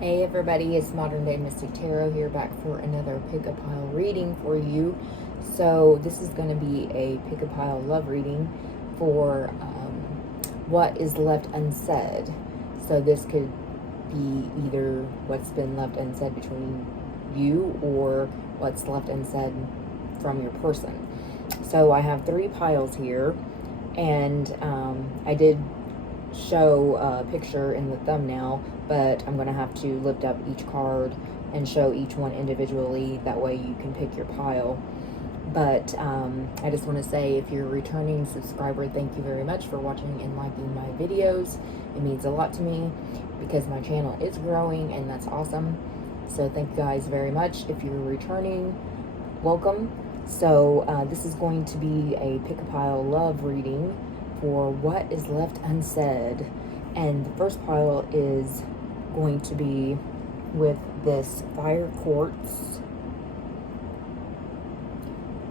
Hey everybody, it's Modern Day Mystic Tarot here, back for another pick-a-pile reading for you. So this is going to be a pick-a-pile love reading for what is left unsaid. So this could be either what's been left unsaid between you or what's left unsaid from your person. So I have 3 piles here, and I did show a picture in the thumbnail, but I'm going to have to lift up each card and show each one individually. That way you can pick your pile. But I just want to say, if you're a returning subscriber, thank you very much for watching and liking my videos. It means a lot to me because my channel is growing, and that's awesome. So thank you guys very much. If you're returning, welcome. So this is going to be a pick-a-pile love reading for what is left unsaid. And the first pile is going to be with this fire quartz.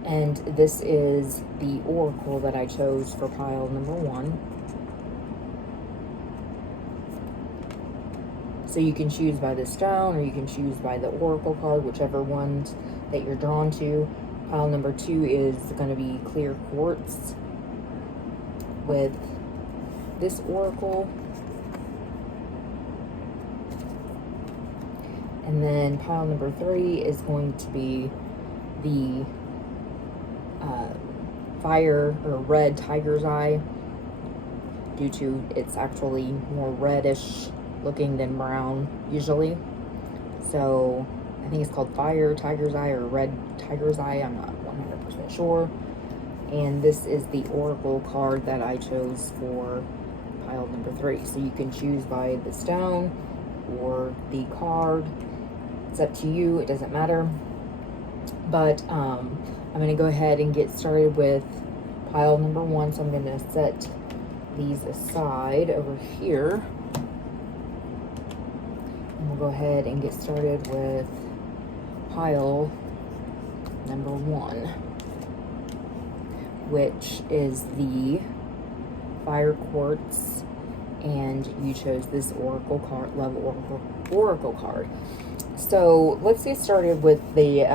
And this is the oracle that I chose for pile number 1. So you can choose by the stone, or you can choose by the oracle card, whichever ones that you're drawn to. Pile number 2 is going to be clear quartz with this oracle. And then pile number 3 is going to be the fire or red tiger's eye, due to it's actually more reddish looking than brown usually. So I think it's called fire tiger's eye or red tiger's eye, I'm not 100% sure. And this is the oracle card that I chose for pile number 3. So you can choose by the stone or the card. It's up to you, it doesn't matter. But I'm going to go ahead and get started with pile number 1. So I'm going to set these aside over here. And we'll go ahead and get started with pile number 1, which is the fire quartz, and you chose this oracle card, love oracle card. So let's get started with the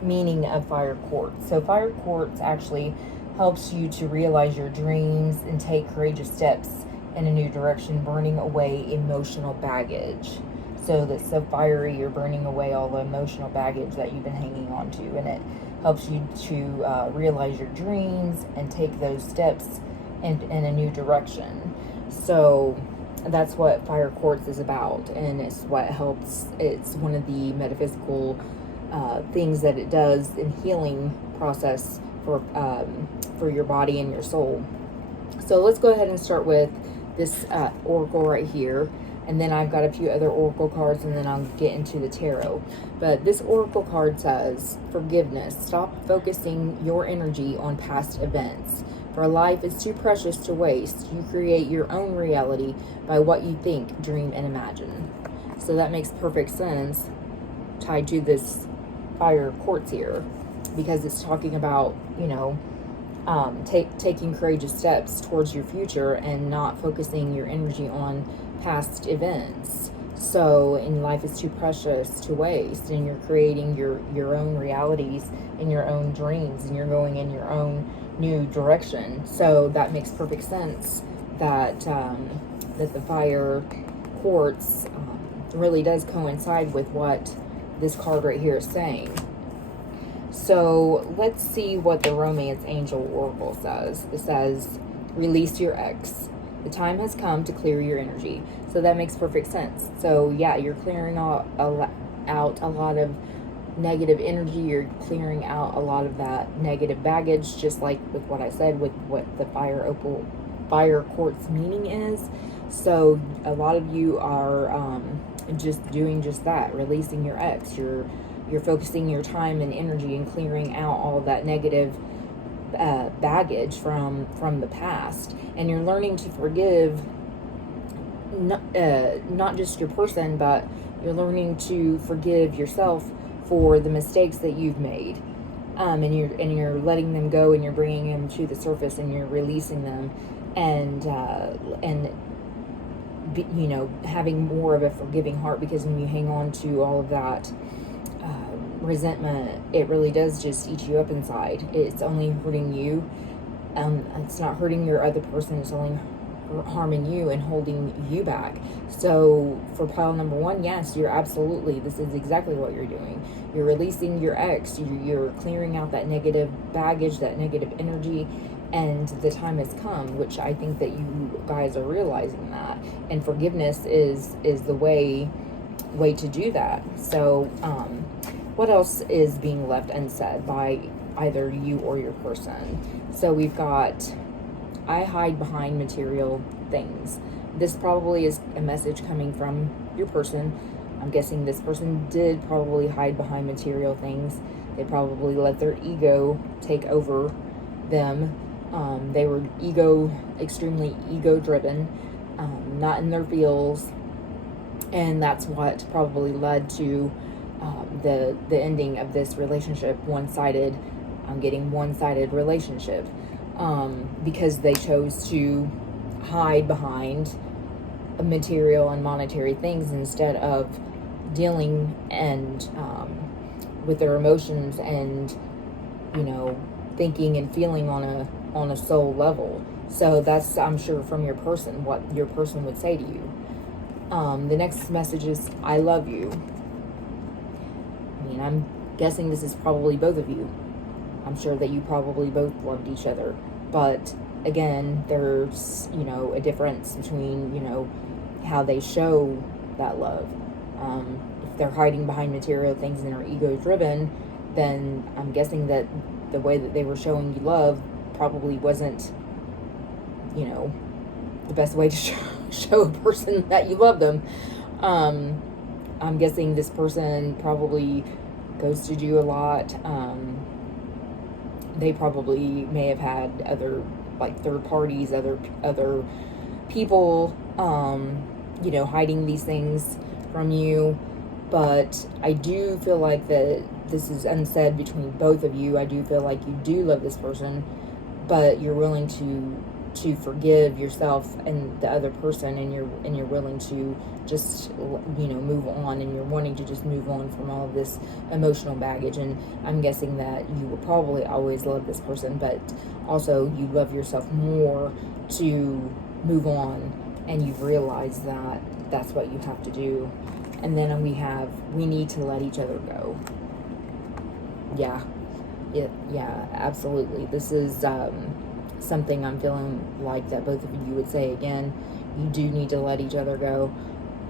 meaning of fire quartz. So fire quartz actually helps you to realize your dreams and take courageous steps in a new direction, burning away emotional baggage. So that's so fiery, you're burning away all the emotional baggage that you've been hanging on to, and it helps you to realize your dreams and take those steps in a new direction. So that's what fire quartz is about, and it's what helps. It's one of the metaphysical things that it does in healing process for your body and your soul. So let's go ahead and start with this oracle right here. And then I've got a few other oracle cards, and then I'll get into the tarot. But this oracle card says, forgiveness. Stop focusing your energy on past events. For life is too precious to waste. You create your own reality by what you think, dream, and imagine. So that makes perfect sense tied to this fire quartz here, because it's talking about, you know, taking courageous steps towards your future and not focusing your energy on past events. So, and life is too precious to waste, and you're creating your own realities and your own dreams, and you're going in your own new direction. So that makes perfect sense that that the fire quartz really does coincide with what this card right here is saying. So let's see what the romance angel oracle says. It says, release your ex. The time has come to clear your energy. So that makes perfect sense. So yeah, you're clearing out a lot of negative energy. You're clearing out a lot of that negative baggage, just like with what I said with what the fire quartz meaning is. So a lot of you are just doing just that, releasing your ex. You're focusing your time and energy and clearing out all of that negative baggage from the past, and you're learning to forgive not just your person, but you're learning to forgive yourself for the mistakes that you've made, and you're letting them go, and you're bringing them to the surface, and you're releasing them, and you know, having more of a forgiving heart, because when you hang on to all of that resentment, it really does just eat you up inside. It's only hurting you. It's not hurting your other person. It's only harming you and holding you back. So for pile number one, yes, you're absolutely, this is exactly what you're doing. You're releasing your ex. You're clearing out that negative baggage, that negative energy, and the time has come, which I think that you guys are realizing that. And forgiveness is the way to do that. So what else is being left unsaid by either you or your person? So we've got, I hide behind material things. This probably is a message coming from your person. I'm guessing this person did probably hide behind material things. They probably let their ego take over them. They were extremely ego driven, not in their feels. And that's what probably led to the ending of this relationship, one-sided. I'm getting one-sided relationship, because they chose to hide behind material and monetary things instead of dealing and with their emotions and, you know, thinking and feeling on a soul level. So that's, I'm sure, from your person, what your person would say to you. The next message is, I love you. I mean, I'm guessing this is probably both of you. I'm sure that you probably both loved each other. But again, there's, you know, a difference between, you know, how they show that love. If they're hiding behind material things and are ego driven, then I'm guessing that the way that they were showing you love probably wasn't, you know, the best way to show a person that you love them. I'm guessing this person probably ghosted you a lot. They probably may have had other, like, third parties, other people, you know, hiding these things from you. But I do feel like that this is unsaid between both of you. I do feel like you do love this person, but you're willing to forgive yourself and the other person, and you're willing to just, you know, move on, and you're wanting to just move on from all of this emotional baggage. And I'm guessing that you will probably always love this person, but also you love yourself more to move on, and you've realized that that's what you have to do. And then we need to let each other go. Yeah, absolutely. This is something I'm feeling like that both of you would say again. You do need to let each other go.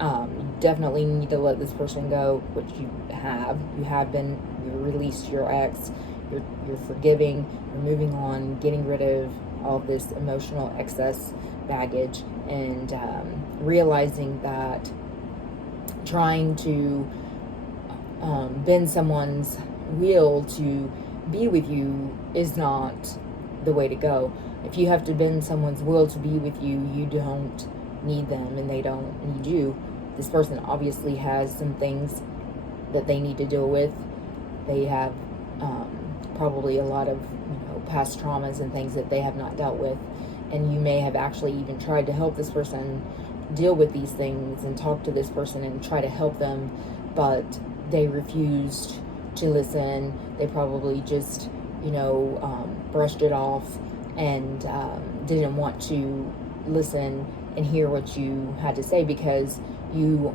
You definitely need to let this person go, which you have. You have been. You released your ex. You're forgiving. You're moving on, getting rid of all this emotional excess baggage, and realizing that trying to bend someone's will to be with you is not the way to go. If you have to bend someone's will to be with you, you don't need them and they don't need you. This person obviously has some things that they need to deal with. They have probably a lot of, you know, past traumas and things that they have not dealt with, and you may have actually even tried to help this person deal with these things and talk to this person and try to help them, but they refused to listen. They probably just, you know, brushed it off and didn't want to listen and hear what you had to say, because you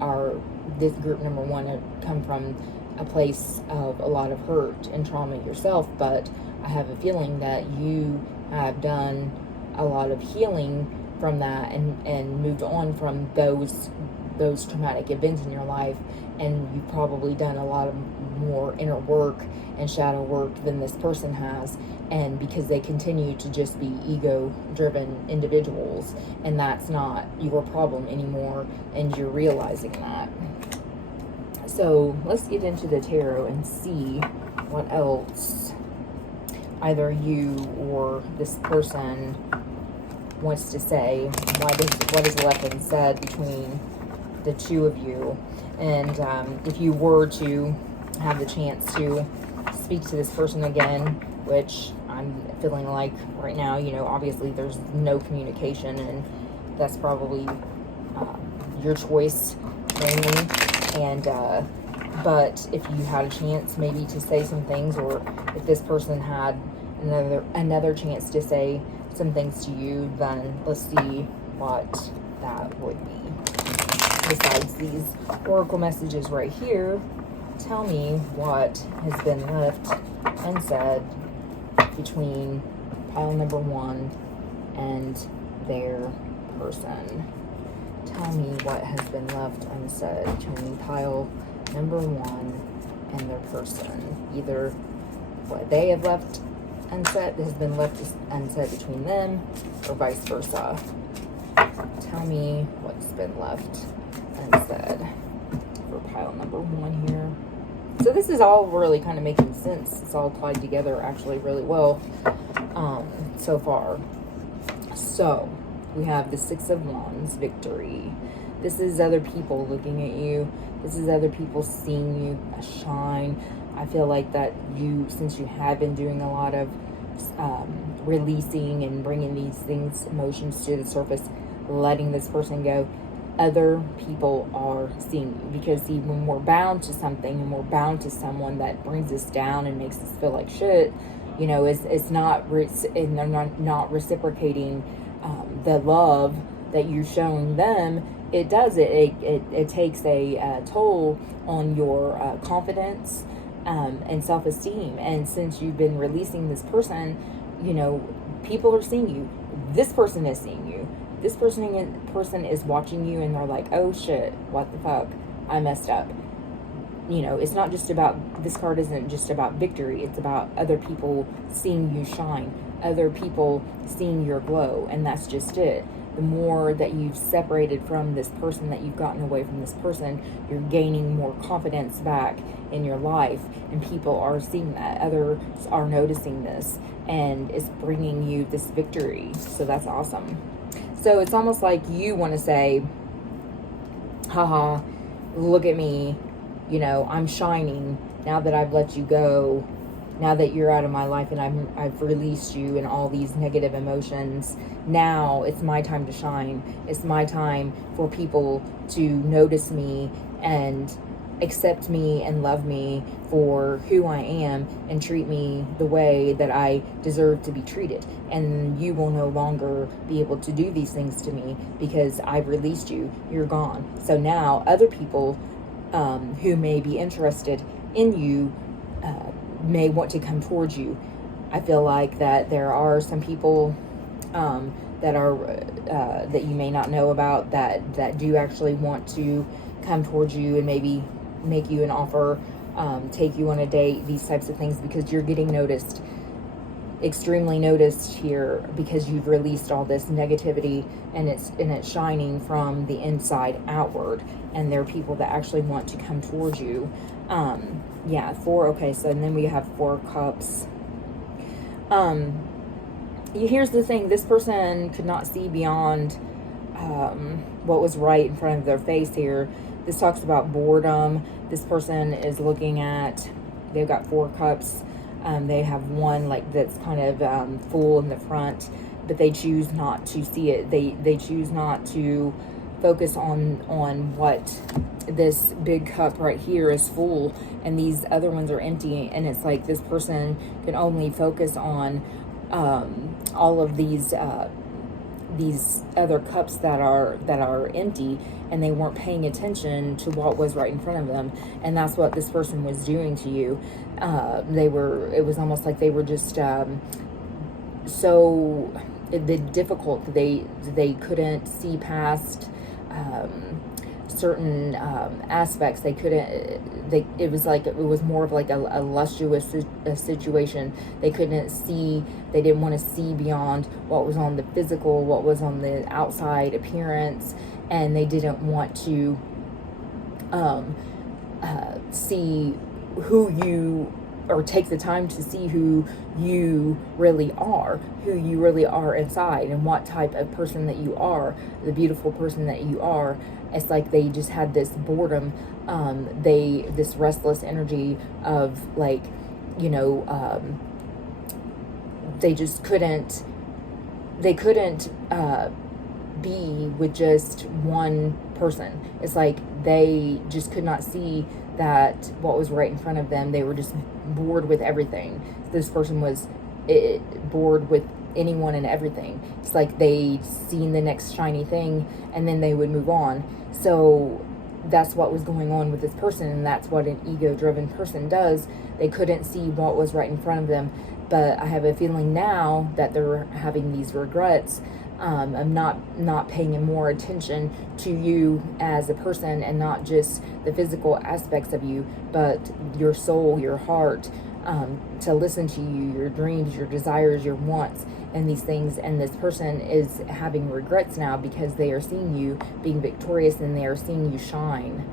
are, this group number one, have come from a place of a lot of hurt and trauma yourself. But I have a feeling that you have done a lot of healing from that and moved on from those traumatic events in your life, and you've probably done a lot of more inner work and shadow work than this person has. And because they continue to just be ego driven individuals, and that's not your problem anymore, and you're realizing that. So let's get into the tarot and see what else either you or this person wants to say. What is left unsaid between the two of you. And if you were to have the chance to speak to this person again, which I'm feeling like right now, you know, obviously there's no communication, and that's probably your choice mainly. And but if you had a chance maybe to say some things, or if this person had another chance to say some things to you, then let's see what that would be. Besides these oracle messages right here, tell me what has been left unsaid between pile number 1 and their person. Tell me what has been left unsaid between pile number 1 and their person. Either what they have left unsaid has been left unsaid between them, or vice versa. Tell me what's been left unsaid for pile number 1 here. So this is all really kind of making sense. It's all tied together actually really well so far. So we have the 6 of Wands, victory. This is other people looking at you. This is other people seeing you shine. I feel like that you, since you have been doing a lot of releasing and bringing these things, emotions to the surface, letting this person go, other people are seeing you. Because see, when we're bound to something and we're bound to someone that brings us down and makes us feel like shit, you know, it's not, and they're not reciprocating the love that you're showing them. It does it takes a toll on your confidence and self-esteem. And since you've been releasing this person, you know, people are seeing you. This person is seeing you. This person is watching you, and they're like, oh shit, what the fuck, I messed up. You know, it's not just about, this card isn't just about victory. It's about other people seeing you shine, other people seeing your glow, and that's just it. The more that you've separated from this person, that you've gotten away from this person, you're gaining more confidence back in your life, and people are seeing that. Others are noticing this, and it's bringing you this victory. So that's awesome. So it's almost like you want to say, haha, look at me, you know, I'm shining now that I've let you go, now that you're out of my life and I've released you and all these negative emotions. Now it's my time to shine. It's my time for people to notice me and accept me and love me for who I am and treat me the way that I deserve to be treated. And you will no longer be able to do these things to me because I've released you. You're gone. So now other people who may be interested in you may want to come towards you. I feel like that there are some people that are that you may not know about that do actually want to come towards you and maybe make you an offer, take you on a date, these types of things, because you're getting noticed, extremely noticed here, because you've released all this negativity, and it's shining from the inside outward. And there are people that actually want to come towards you. Yeah, 4. Okay, so and then we have 4 cups. Here's the thing: this person could not see beyond what was right in front of their face here. This talks about boredom. This person is looking at, they've got 4 cups. They have one like that's kind of full in the front, but they choose not to see it. They choose not to focus on what this big cup right here is full, and these other ones are empty. And it's like this person can only focus on all of these other cups that are empty, and they weren't paying attention to what was right in front of them. And that's what this person was doing to you. It was almost like they were just so difficult. They couldn't see past certain aspects. They couldn't, it was like, it was more of like a lustrous situation. They couldn't see, they didn't want to see beyond what was on the physical, what was on the outside appearance, and they didn't want to see who you, or take the time to see who you really are inside, and what type of person that you are, the beautiful person that you are. It's like they just had this boredom, this restless energy of like, you know, they just couldn't be with just one person. It's like they just could not see that what was right in front of them. They were just bored with everything. This person was bored with anyone and everything. It's like they'd seen the next shiny thing and then they would move on. So that's what was going on with this person, and that's what an ego-driven person does. They couldn't see what was right in front of them. But I have a feeling now that they're having these regrets of not paying more attention to you as a person, and not just the physical aspects of you, but your soul, your heart, to listen to you, your dreams, your desires, your wants, and these things. And this person is having regrets now because they are seeing you being victorious and they are seeing you shine,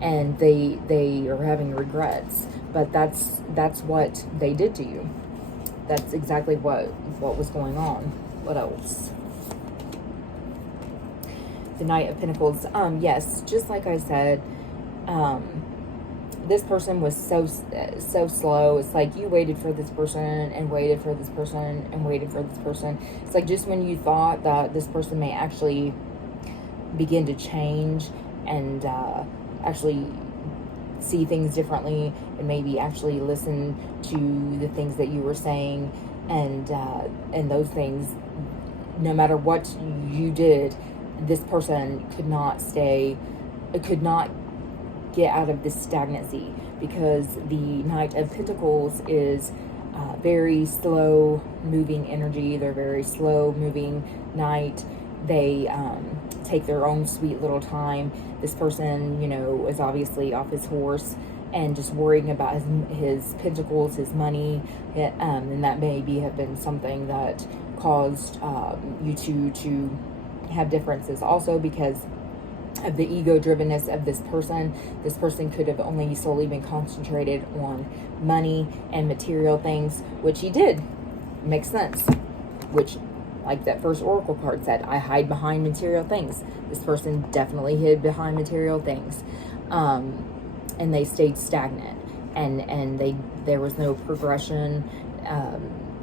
and they are having regrets. But that's what they did to you. That's exactly what was going on. What else? The Knight of Pentacles. Yes, just like I said, this person was so slow. It's like you waited for this person and waited for this person and waited for this person. It's like just when you thought that this person may actually begin to change and actually see things differently, and maybe actually listen to the things that you were saying, and those things, no matter what you did, this person could not get out of this stagnancy, because the Knight of Pentacles is very slow moving energy. They're very slow moving knight. They take their own sweet little time. This person, is obviously off his horse and just worrying about his pentacles, his money, and that maybe have been something that caused you to have differences also, because of the ego-drivenness of this person. This person could have only solely been concentrated on money and material things, which he did. Makes sense. Which, like that first oracle card said, I hide behind material things. This person definitely hid behind material things. And they stayed stagnant. And there was no progression.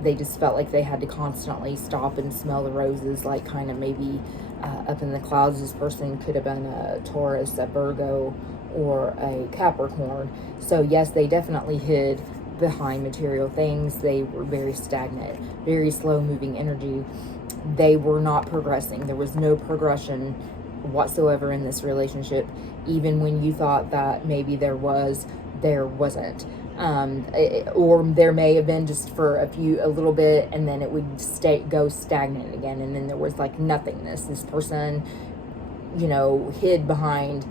They just felt like they had to constantly stop and smell the roses, like kind of maybe up in the clouds. This person could have been a Taurus, a Virgo, or a Capricorn. So yes, they definitely hid behind material things. They were very stagnant, very slow moving energy. They were not progressing. There was no progression whatsoever in this relationship. Even when you thought that maybe there wasn't. Or there may have been just for a little bit, and then it would go stagnant again, and then there was like nothingness. This person, hid behind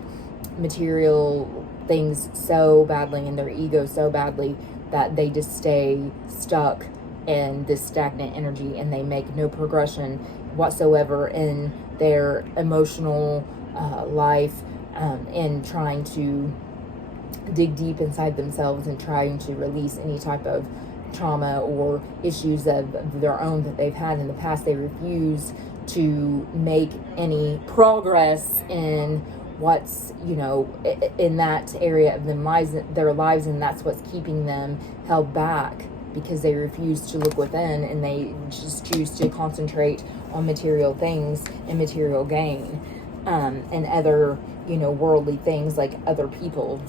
material things so badly, and their ego so badly, that they just stay stuck in this stagnant energy, and they make no progression whatsoever in their emotional life, and trying to dig deep inside themselves and trying to release any type of trauma or issues of their own that they've had in the past. They refuse to make any progress in what's, in that area of their lives, and that's what's keeping them held back, because they refuse to look within, and they just choose to concentrate on material things and material gain, and other, worldly things like other people.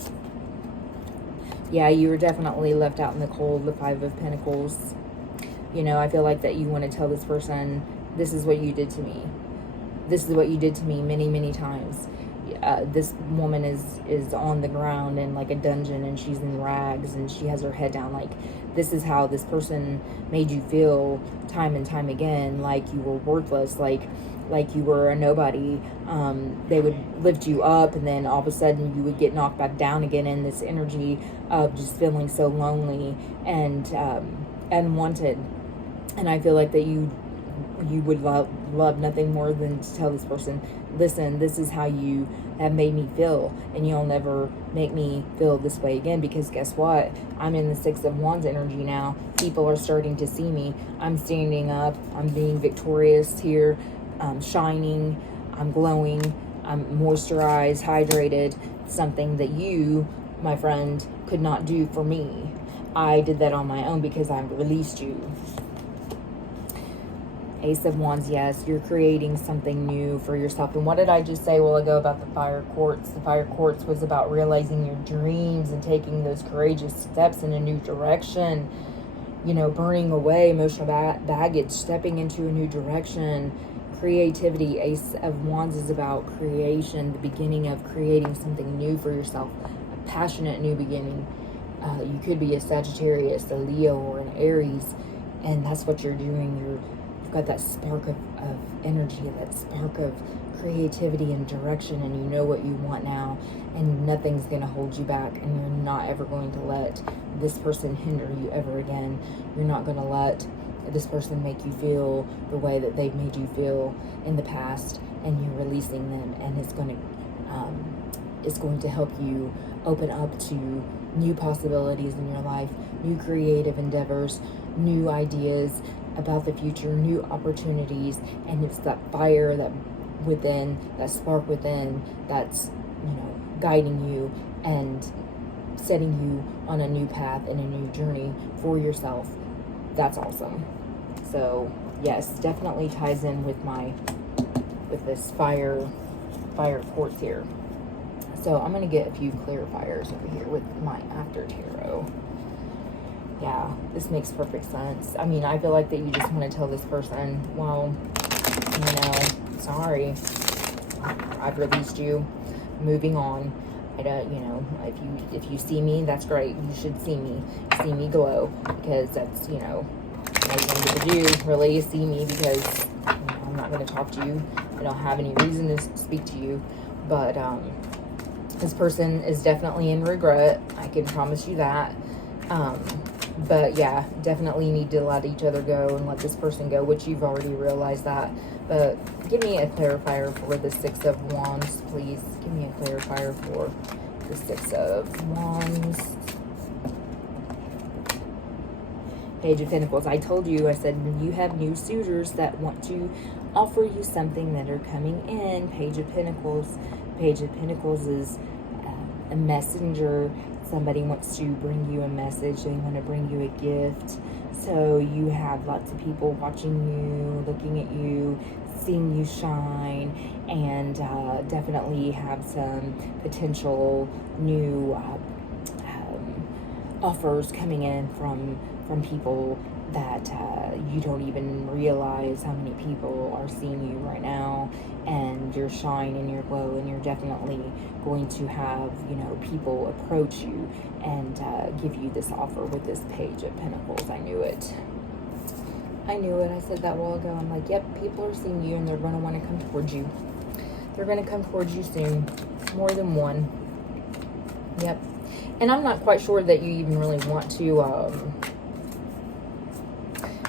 Yeah, you were definitely left out in the cold, the Five of Pentacles. I feel like that you want to tell this person, this is what you did to me. This is what you did to me many, many times. This woman is on the ground in like a dungeon, and she's in rags, and she has her head down. Like, this is how this person made you feel time and time again, like you were worthless, like you were a nobody. They would lift you up, and then all of a sudden you would get knocked back down again in this energy of just feeling so lonely and unwanted. And I feel like that you would love nothing more than to tell this person, listen, this is how you have made me feel, and you'll never make me feel this way again, because guess what? I'm in the Six of Wands energy now. People are starting to see me. I'm standing up. I'm being victorious here. I'm shining. I'm glowing. I'm moisturized, hydrated. Something that you, my friend, could not do for me. I did that on my own because I released you. Ace of Wands, yes, you're creating something new for yourself. And what did I just say a while ago about the fire quartz? The fire quartz was about realizing your dreams and taking those courageous steps in a new direction. You know, burning away emotional baggage, stepping into a new direction. Creativity. Ace of Wands is about creation, the beginning of creating something new for yourself, a passionate new beginning. You could be a Sagittarius, a Leo, or an Aries, and that's what you're doing. You've got that spark of energy, that spark of creativity and direction, and you know what you want now, and nothing's going to hold you back, and you're not ever going to let this person hinder you ever again. You're not going to let this person make you feel the way that they've made you feel in the past, and you're releasing them, and it's going to help you open up to new possibilities in your life, new creative endeavors, new ideas about the future, new opportunities. And it's that fire that within, that spark within, that's, you know, guiding you and setting you on a new path and a new journey for yourself. That's awesome. So yes, definitely ties in with this fire quartz here. So I'm going to get a few clarifiers over here with my after tarot. Yeah, this makes perfect sense. I mean, I feel like that you just want to tell this person, well, you know, sorry, I've released you, moving on. I don't, you know, if you see me, that's great. You should see me glow, because that's, you know, what you need to do, really, see me, because, you know, I'm not going to talk to you. I don't have any reason to speak to you, but this person is definitely in regret. I can promise you that. But yeah, definitely need to let each other go and let this person go, which you've already realized that. But give me a clarifier for the Six of Wands, please. Give me a clarifier for the Six of Wands. Page of Pentacles. I told you, I said, you have new suitors that want to offer you something that are coming in. Page of Pentacles. Page of Pentacles is a messenger. Somebody wants to bring you a message. They want to bring you a gift. So you have lots of people watching you, looking at you, seeing you shine, and definitely have some potential new offers coming in from people that you don't even realize how many people are seeing you right now, and your shine and your glow, and you're definitely going to have, you know, people approach you and give you this offer with this Page of Pentacles. I knew it. I said that a while ago. I'm like, yep, people are seeing you, and they're going to want to come towards you. They're going to come towards you soon. More than one. Yep. And I'm not quite sure that you even really want to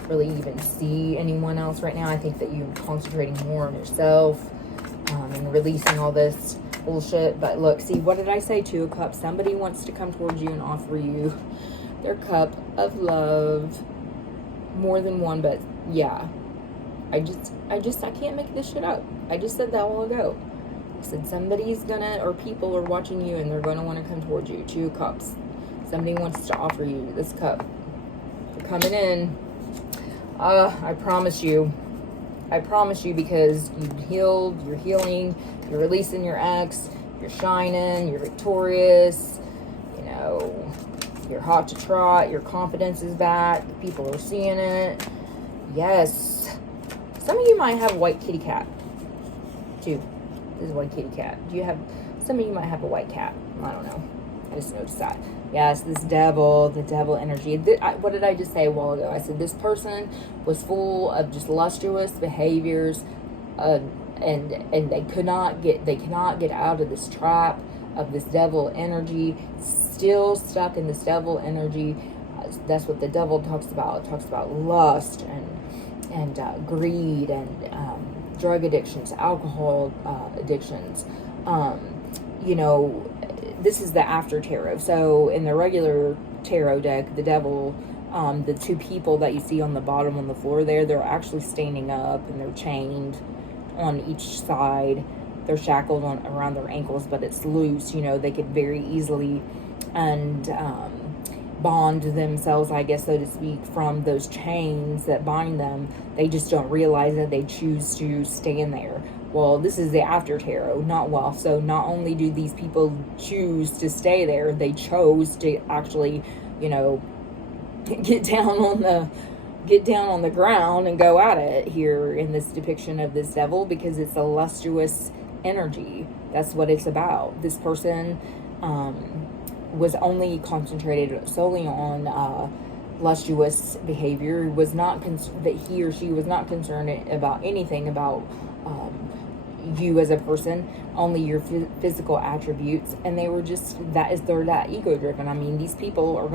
really even see anyone else right now. I think that you're concentrating more on yourself and releasing all this bullshit. But look, see, what did I say? Two of Cups. Somebody wants to come towards you and offer you their cup of love. More than one, but yeah. I can't make this shit up. I just said that a while ago. I said somebody's gonna, or people are watching you, and they're gonna want to come towards you. Two of Cups. Somebody wants to offer you this cup. They're coming in. I promise you, because you've healed, you're healing, you're releasing your ex, you're shining, you're victorious, you know, you're hot to trot, your confidence is back, people are seeing it. Yes. Some of you might have a white kitty cat, too. This is a white kitty cat. Some of you might have a white cat. I don't know. I just noticed that. Yes, the devil energy. What did I just say a while ago? I said this person was full of just lustrous behaviors, and they cannot get out of this trap of this devil energy. Still stuck in this devil energy. That's what the devil talks about. It talks about lust and greed and drug addictions, alcohol addictions. You know. This is the after tarot. So in the regular tarot deck, the devil, the two people that you see on the bottom on the floor there, they're actually standing up, and they're chained on each side. They're shackled around their ankles, but it's loose. You know, they could very easily bond themselves, I guess, so to speak, from those chains that bind them. They just don't realize that they choose to stand there. Well, this is the after tarot, not well. So not only do these people choose to stay there, they chose to actually, you know, get down on the ground and go at it here in this depiction of this devil, because it's a lustuous energy. That's what it's about. This person was only concentrated solely on lustuous behavior. Was not that he or she was not concerned about anything about you as a person, only your physical attributes, and they were just they're that ego driven. I mean, these people are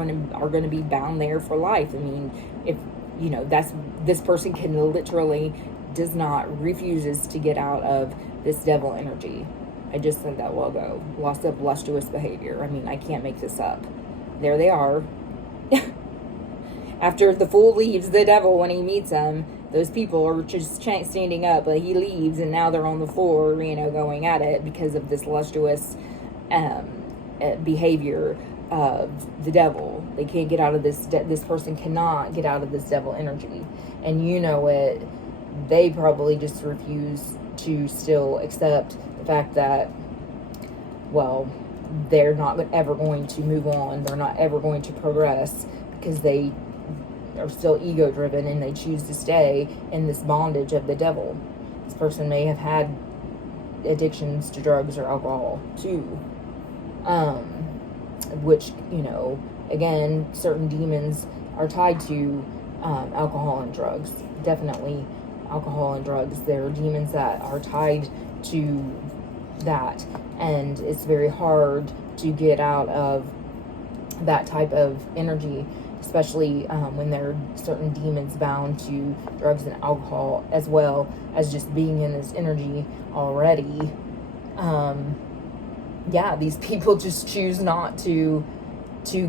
going to be bound there for life. I mean, if you know, this person can literally refuses to get out of this devil energy. I just said that a while ago. Loss of lustuous behavior. I mean, I can't make this up. There they are. After the fool leaves the devil, when he meets him, those people are just standing up, but he leaves, and now they're on the floor, you know, going at it because of this lustuous behavior of the devil. They can't get out of this. This person cannot get out of this devil energy, and you know it. They probably just refuse to still accept the fact that, well, they're not ever going to move on. They're not ever going to progress because they are still ego driven, and they choose to stay in this bondage of the devil. This person may have had addictions to drugs or alcohol too, which, you know, again, certain demons are tied to alcohol and drugs. Definitely alcohol and drugs. There are demons that are tied to that, and it's very hard to get out of that type of energy, especially when there are certain demons bound to drugs and alcohol, as well as just being in this energy already. Yeah, these people just choose not to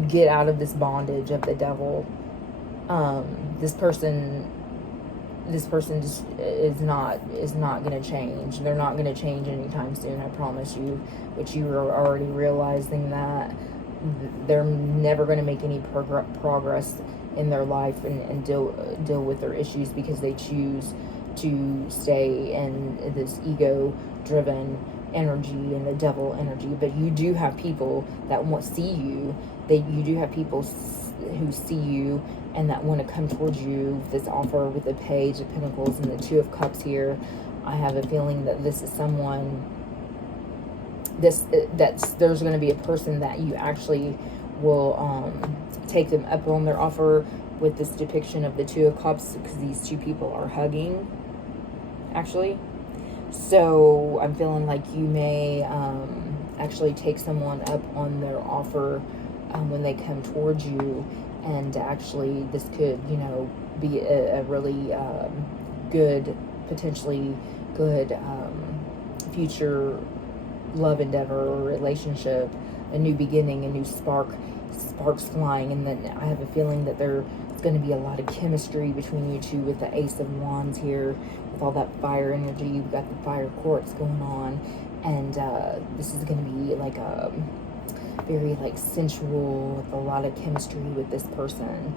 get out of this bondage of the devil. This person just is not going to change. They're not going to change anytime soon, I promise you. Which you are already realizing that they're never going to make any progress in their life and deal with their issues, because they choose to stay in this ego-driven energy and the devil energy. But you do have people that see you. You do have people who see you and that want to come towards you. This offer with the Page of Pentacles and the Two of Cups here, I have a feeling that this is someone. There's going to be a person that you actually will take them up on their offer with this depiction of the Two of Cups, because these two people are hugging, actually. So I'm feeling like you may actually take someone up on their offer when they come towards you, and actually this could, you know, be a really good, potentially good future love endeavor or relationship, a new beginning, a new sparks flying. And then I have a feeling that there's going to be a lot of chemistry between you two with the Ace of Wands here, with all that fire energy. You've got the fire quartz going on, and this is going to be like a very like sensual, with a lot of chemistry with this person.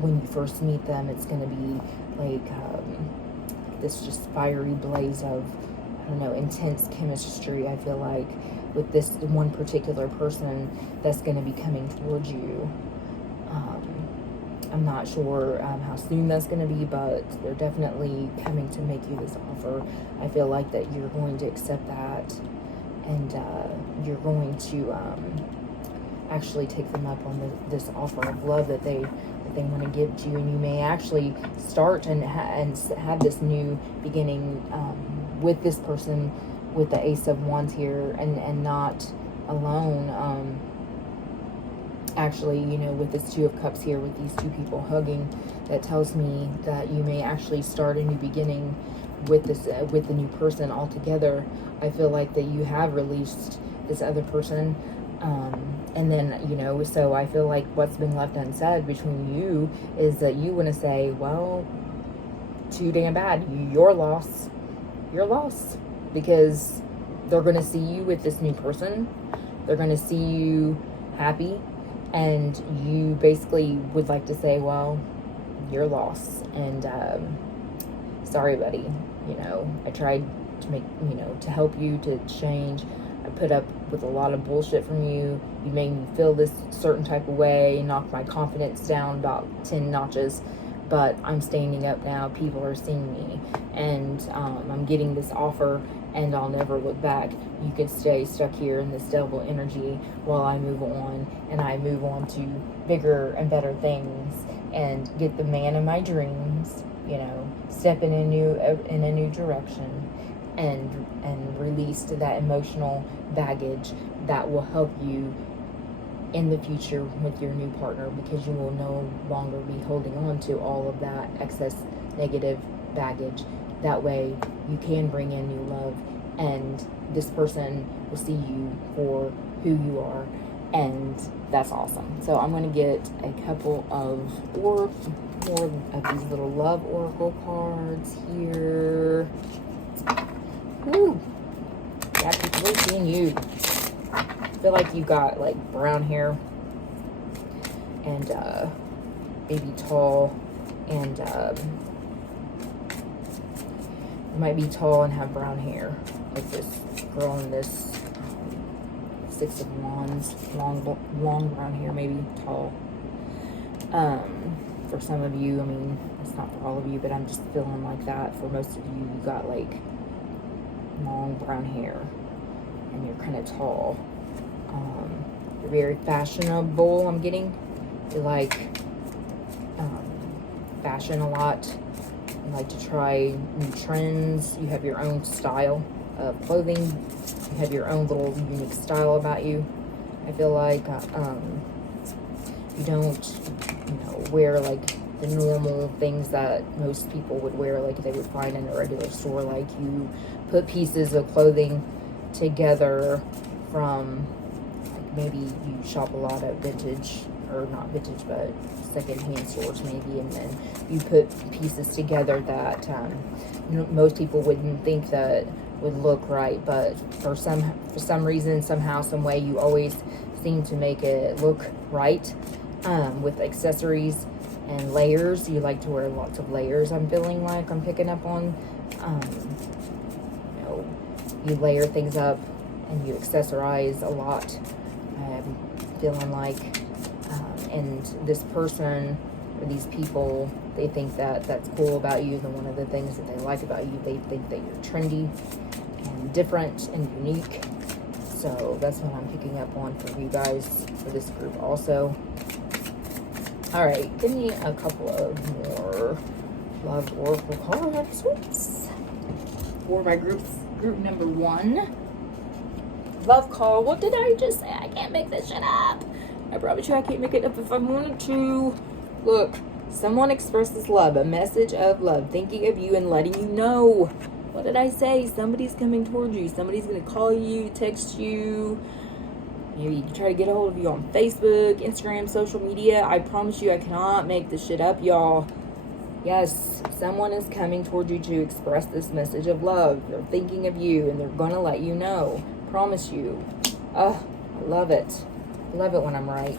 When you first meet them, it's going to be like this just fiery blaze of, I don't know, intense chemistry, I feel like, with this one particular person that's going to be coming towards you. I'm not sure how soon that's going to be, but they're definitely coming to make you this offer. I feel like that you're going to accept that, and you're going to actually take them up on this offer of love that they want to give to you. And you may actually start and have this new beginning with this person with the Ace of Wands here, and not alone. Actually, you know, with this Two of Cups here, with these two people hugging, that tells me that you may actually start a new beginning with this with the new person altogether. I feel like that you have released this other person, and then, you know, so I feel like what's been left unsaid between you is that you want to say, well, too damn bad, your loss, because they're going to see you with this new person. They're going to see you happy. And you basically would like to say, well, you're lost, and sorry, buddy. You know, I tried to make, you know, to help you to change. I put up with a lot of bullshit from you. You made me feel this certain type of way, knocked my confidence down about 10 notches. But I'm standing up now. People are seeing me, and I'm getting this offer, and I'll never look back. You could stay stuck here in this devil energy while I move on, and I move on to bigger and better things, and get the man of my dreams. You know, step in a new direction, and release that emotional baggage that will help you in the future with your new partner, because you will no longer be holding on to all of that excess negative baggage. That way you can bring in new love, and this person will see you for who you are, and that's awesome. So I'm going to get a couple of more of these little love oracle cards here. Ooh. Yeah, people are seeing you. I feel like you got like brown hair, and maybe tall, and you might be tall and have brown hair, like this girl in this Six of Wands, long brown hair, maybe tall. For some of you, I mean, it's not for all of you, but I'm just feeling like that. For most of you, you got like long brown hair, and you're kind of tall. You're very fashionable, I'm getting. You like fashion a lot. You like to try new trends. You have your own style of clothing. You have your own little unique style about you. I feel like you don't, you know, wear like the normal things that most people would wear, like they would find in a regular store. Like you put pieces of clothing together from, like, maybe you shop a lot at vintage, or not vintage, but secondhand stores maybe, and then you put pieces together that most people wouldn't think that would look right, but for some reason, somehow, some way, you always seem to make it look right. With accessories and layers, you like to wear lots of layers. I'm feeling like I'm picking up on, you know, you layer things up and you accessorize a lot. I'm feeling like, and this person or these people, they think that that's cool about you. And one of the things that they like about you, they think that you're trendy and different and unique. So that's what I'm picking up on for you guys, for this group also. All right, give me a couple of more love oracle cards. Whoops. For my group number 1. Love call. What did I just say? I can't make this shit up. I promise you I can't make it up if I wanted to. Look, someone expresses love, a message of love, thinking of you and letting you know. What did I say? Somebody's coming towards you. Somebody's going to call you, text you. You can try to get a hold of you on Facebook, Instagram, social media. I promise you I cannot make this shit up, y'all. Yes, someone is coming toward you to express this message of love. They're thinking of you, and they're going to let you know. Promise you. Oh, I love it. I love it when I'm right.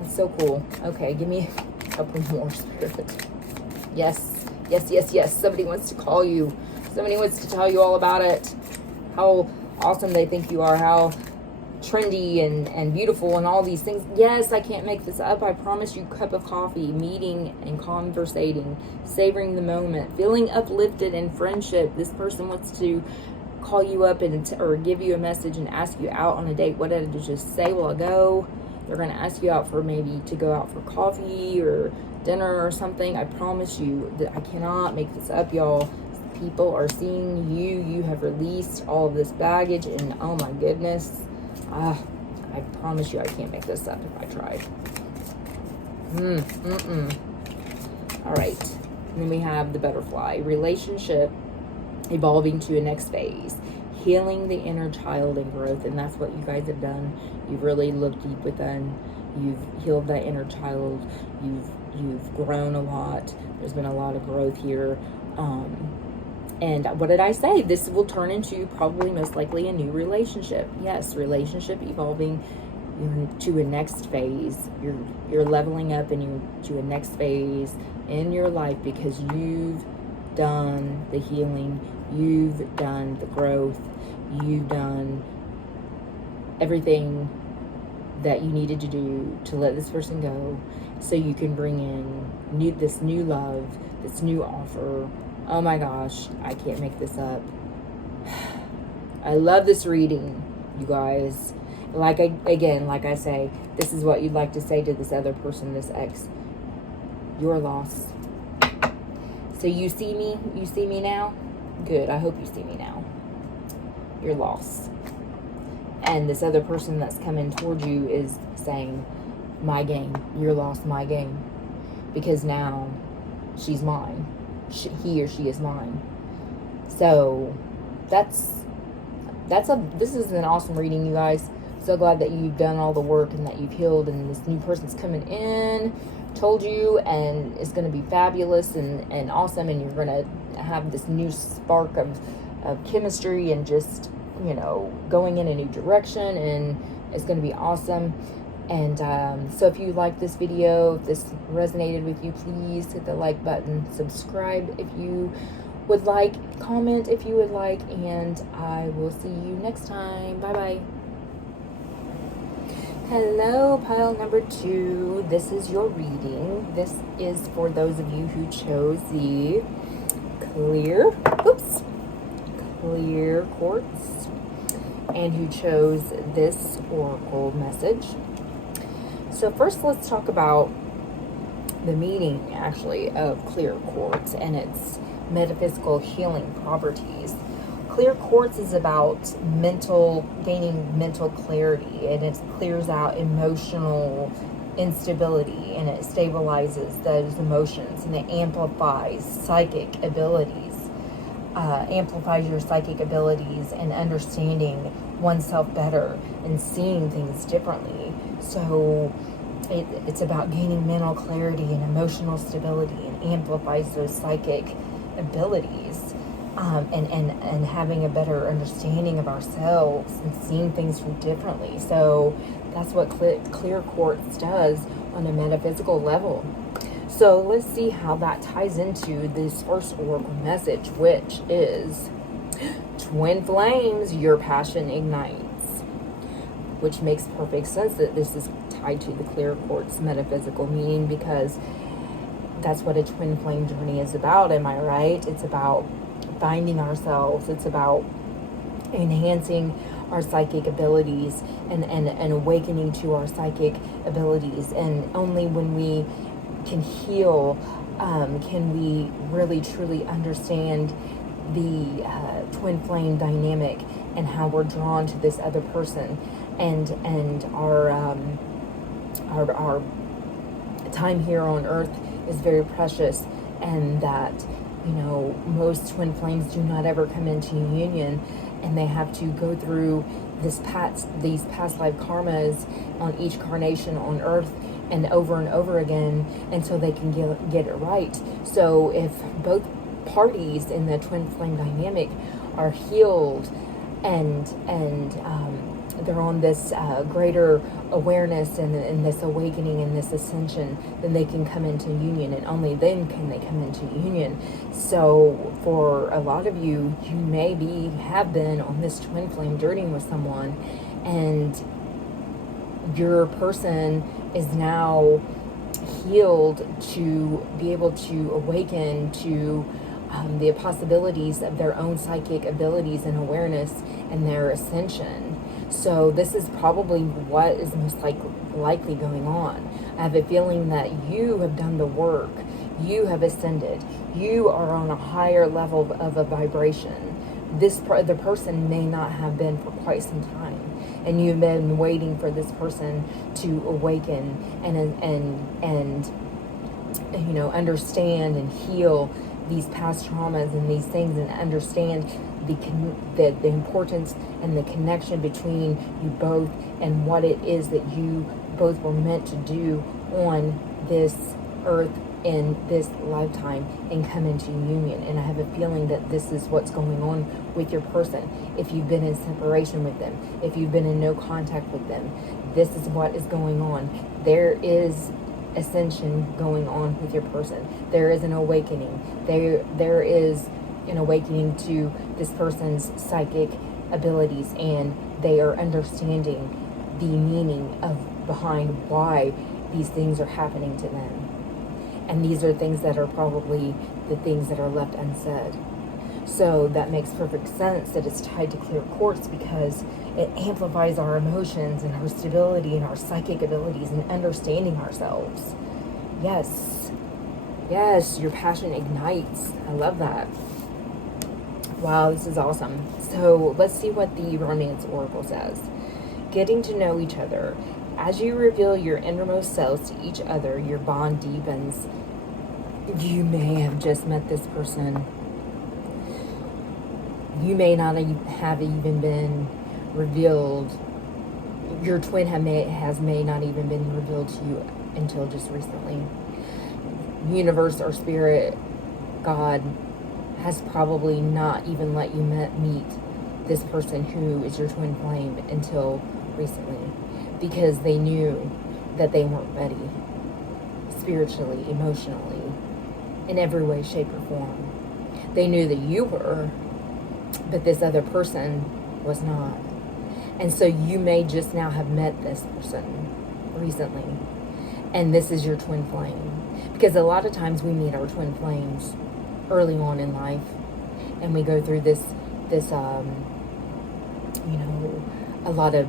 That's so cool. Okay, give me a couple more, Spirit. Yes, yes, yes, yes. Somebody wants to call you. Somebody wants to tell you all about it. How awesome they think you are. How trendy and beautiful and all these things. Yes, I can't make this up. I promise you, cup of coffee, meeting and conversating, savoring the moment, feeling uplifted in friendship. This person wants to call you up and or give you a message and ask you out on a date. What did I just say a while ago? They're going to ask you out for maybe to go out for coffee or dinner or something. I promise you that I cannot make this up, y'all. People are seeing you. You have released all of this baggage, and oh my goodness. I promise you I can't make this up if I tried. All right. And then we have the butterfly. Relationship evolving to a next phase. Healing the inner child and growth. And that's what you guys have done. You've really looked deep within. You've healed that inner child. You've grown a lot. There's been a lot of growth here. And what did I say? This will turn into probably most likely a new relationship. Yes, relationship evolving you're to a next phase. You're leveling up and you're to a next phase in your life because you've done the healing, you've done the growth, you've done everything that you needed to do to let this person go, so you can bring in this new love, this new offer. Oh my gosh, I can't make this up. I love this reading, you guys. Like I say, this is what you'd like to say to this other person, this ex. You're lost. So you see me? You see me now? Good, I hope you see me now. You're lost. And this other person that's coming toward you is saying, my game. You're lost, my game. Because now she's mine. He or she is mine. So this is an awesome reading, you guys. So glad that you've done all the work and that you've healed, and this new person's coming in, told you, and it's going to be fabulous and awesome, and you're going to have this new spark of chemistry and just, you know, going in a new direction, and it's going to be awesome. And so if you like this video, if this resonated with you, please hit the like button, subscribe if you would like, comment if you would like, and I will see you next time. Bye bye. Hello, pile number 2. This is your reading. This is for those of you who chose the clear quartz and who chose this oracle message. So first, let's talk about the meaning, actually, of clear quartz and its metaphysical healing properties. Clear quartz is about gaining mental clarity, and it clears out emotional instability, and it stabilizes those emotions, and it amplifies psychic abilities. Amplifies your psychic abilities and understanding oneself better and seeing things differently. So it's about gaining mental clarity and emotional stability, and amplifies those psychic abilities, and having a better understanding of ourselves and seeing things differently. So that's what clear quartz does on a metaphysical level. So let's see how that ties into this first oracle message, which is twin flames, your passion ignites, which makes perfect sense that this is tied to the clear quartz metaphysical meaning, because that's what a twin flame journey is about. Am I right? It's about finding ourselves. It's about enhancing our psychic abilities and awakening to our psychic abilities. And only when we can heal can we really truly understand the twin flame dynamic and how we're drawn to this other person, and our time here on earth is very precious, and that, you know, most twin flames do not ever come into union, and they have to go through these past life karmas on each carnation on earth and over again until they can get it right. So if both parties in the twin flame dynamic are healed and they're on this greater awareness and this awakening and this ascension, then they can come into union, and only then can they come into union. So for a lot of you, you maybe have been on this twin flame journey with someone, and your person is now healed to be able to awaken to the possibilities of their own psychic abilities and awareness and their ascension. So this is probably what is most likely going on. I have a feeling that you have done the work. You have ascended. You are on a higher level of a vibration. The person may not have been for quite some time, and you've been waiting for this person to awaken and you know, understand and heal these past traumas and these things, and understand the importance and the connection between you both, and what it is that you both were meant to do on this earth in this lifetime and come into union. And I have a feeling that this is what's going on with your person. If you've been in separation with them, if you've been in no contact with them, this is what is going on. There is ascension going on with your person. There is an awakening. There is an awakening to this person's psychic abilities, and they are understanding the meaning of behind why these things are happening to them. And these are things that are probably the things that are left unsaid. So that makes perfect sense that it's tied to clear quartz, because it amplifies our emotions and our stability and our psychic abilities and understanding ourselves. Yes. Yes, your passion ignites. I love that. Wow, this is awesome. So let's see what the Romance Oracle says. Getting to know each other. As you reveal your innermost selves to each other, your bond deepens. You may have just met this person. You may not have even been revealed. Your twin may not even been revealed to you until just recently. Universe or spirit, God, has probably not even let you meet this person who is your twin flame until recently, because they knew that they weren't ready spiritually, emotionally, in every way, shape, or form. They knew that you were, but this other person was not. And so you may just now have met this person recently, and this is your twin flame. Because a lot of times we meet our twin flames early on in life, and we go through this a lot of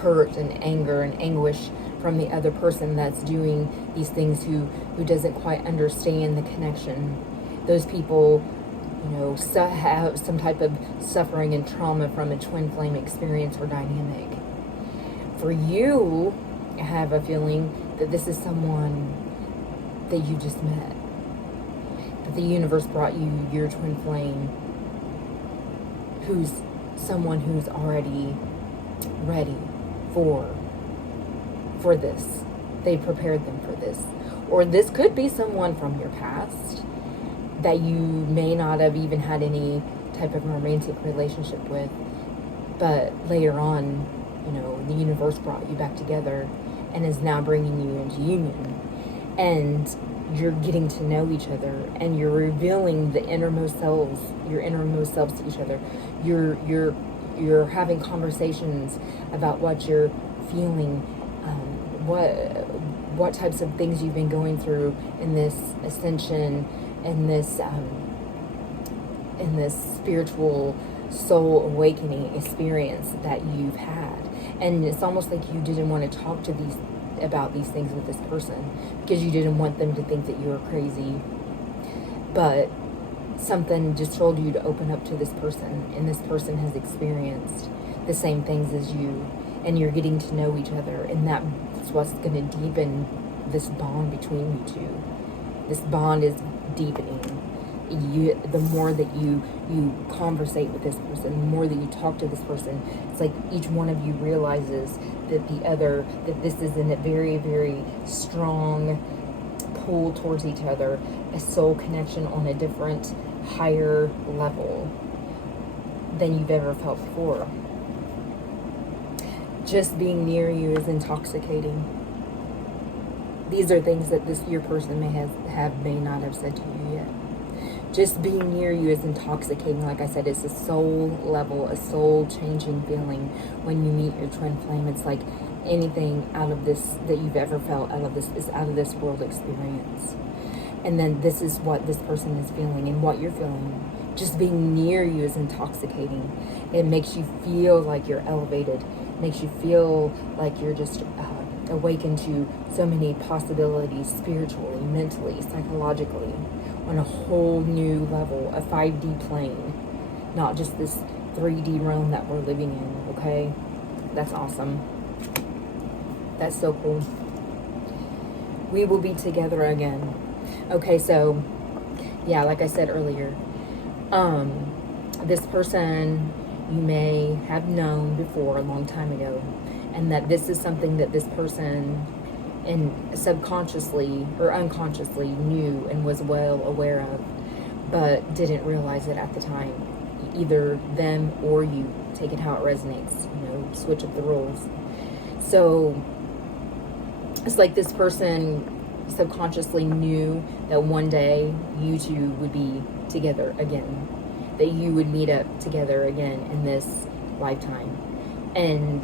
hurt and anger and anguish from the other person that's doing these things, who doesn't quite understand the connection. Those people, have some type of suffering and trauma from a twin flame experience or dynamic. For you, I have a feeling that this is someone that you just met. That the universe brought you your twin flame, who's someone who's already ready for this. They prepared them for this. Or this could be someone from your past that you may not have even had any type of romantic relationship with, but later on, the universe brought you back together and is now bringing you into union. And you're getting to know each other, and you're revealing the innermost selves, your innermost selves to each other. You're having conversations about what you're feeling, what types of things you've been going through in this ascension, in this spiritual soul awakening experience that you've had. And it's almost like you didn't want to talk to about these things with this person, because you didn't want them to think that you were crazy. But something just told you to open up to this person, and this person has experienced the same things as you, and you're getting to know each other, and that's what's going to deepen this bond between you two. This bond is deepening. The more that you conversate with this person, the more that you talk to this person, it's like each one of you realizes that this is in a very, very strong pull towards each other, a soul connection on a different, higher level than you've ever felt before. Just being near you is intoxicating. These are things that your person may not have said to you yet. Just being near you is intoxicating. Like I said, it's a soul level, a soul changing feeling when you meet your twin flame. It's like anything out of this that you've ever felt out of this world experience. And then this is what this person is feeling and what you're feeling. Just being near you is intoxicating. It makes you feel like you're elevated. It makes you feel like you're just awakened to so many possibilities, spiritually, mentally, psychologically, on a whole new level, a 5D plane, not just this 3D realm that we're living in, okay? That's awesome. That's so cool. We will be together again. Okay, so, yeah, like I said earlier, this person you may have known before a long time ago, and that this is something that this person and subconsciously or unconsciously knew and was well aware of, but didn't realize it at the time. Either them or you. Take it how it resonates, switch up the roles. So it's like this person subconsciously knew that one day you two would be together again, that you would meet up together again in this lifetime and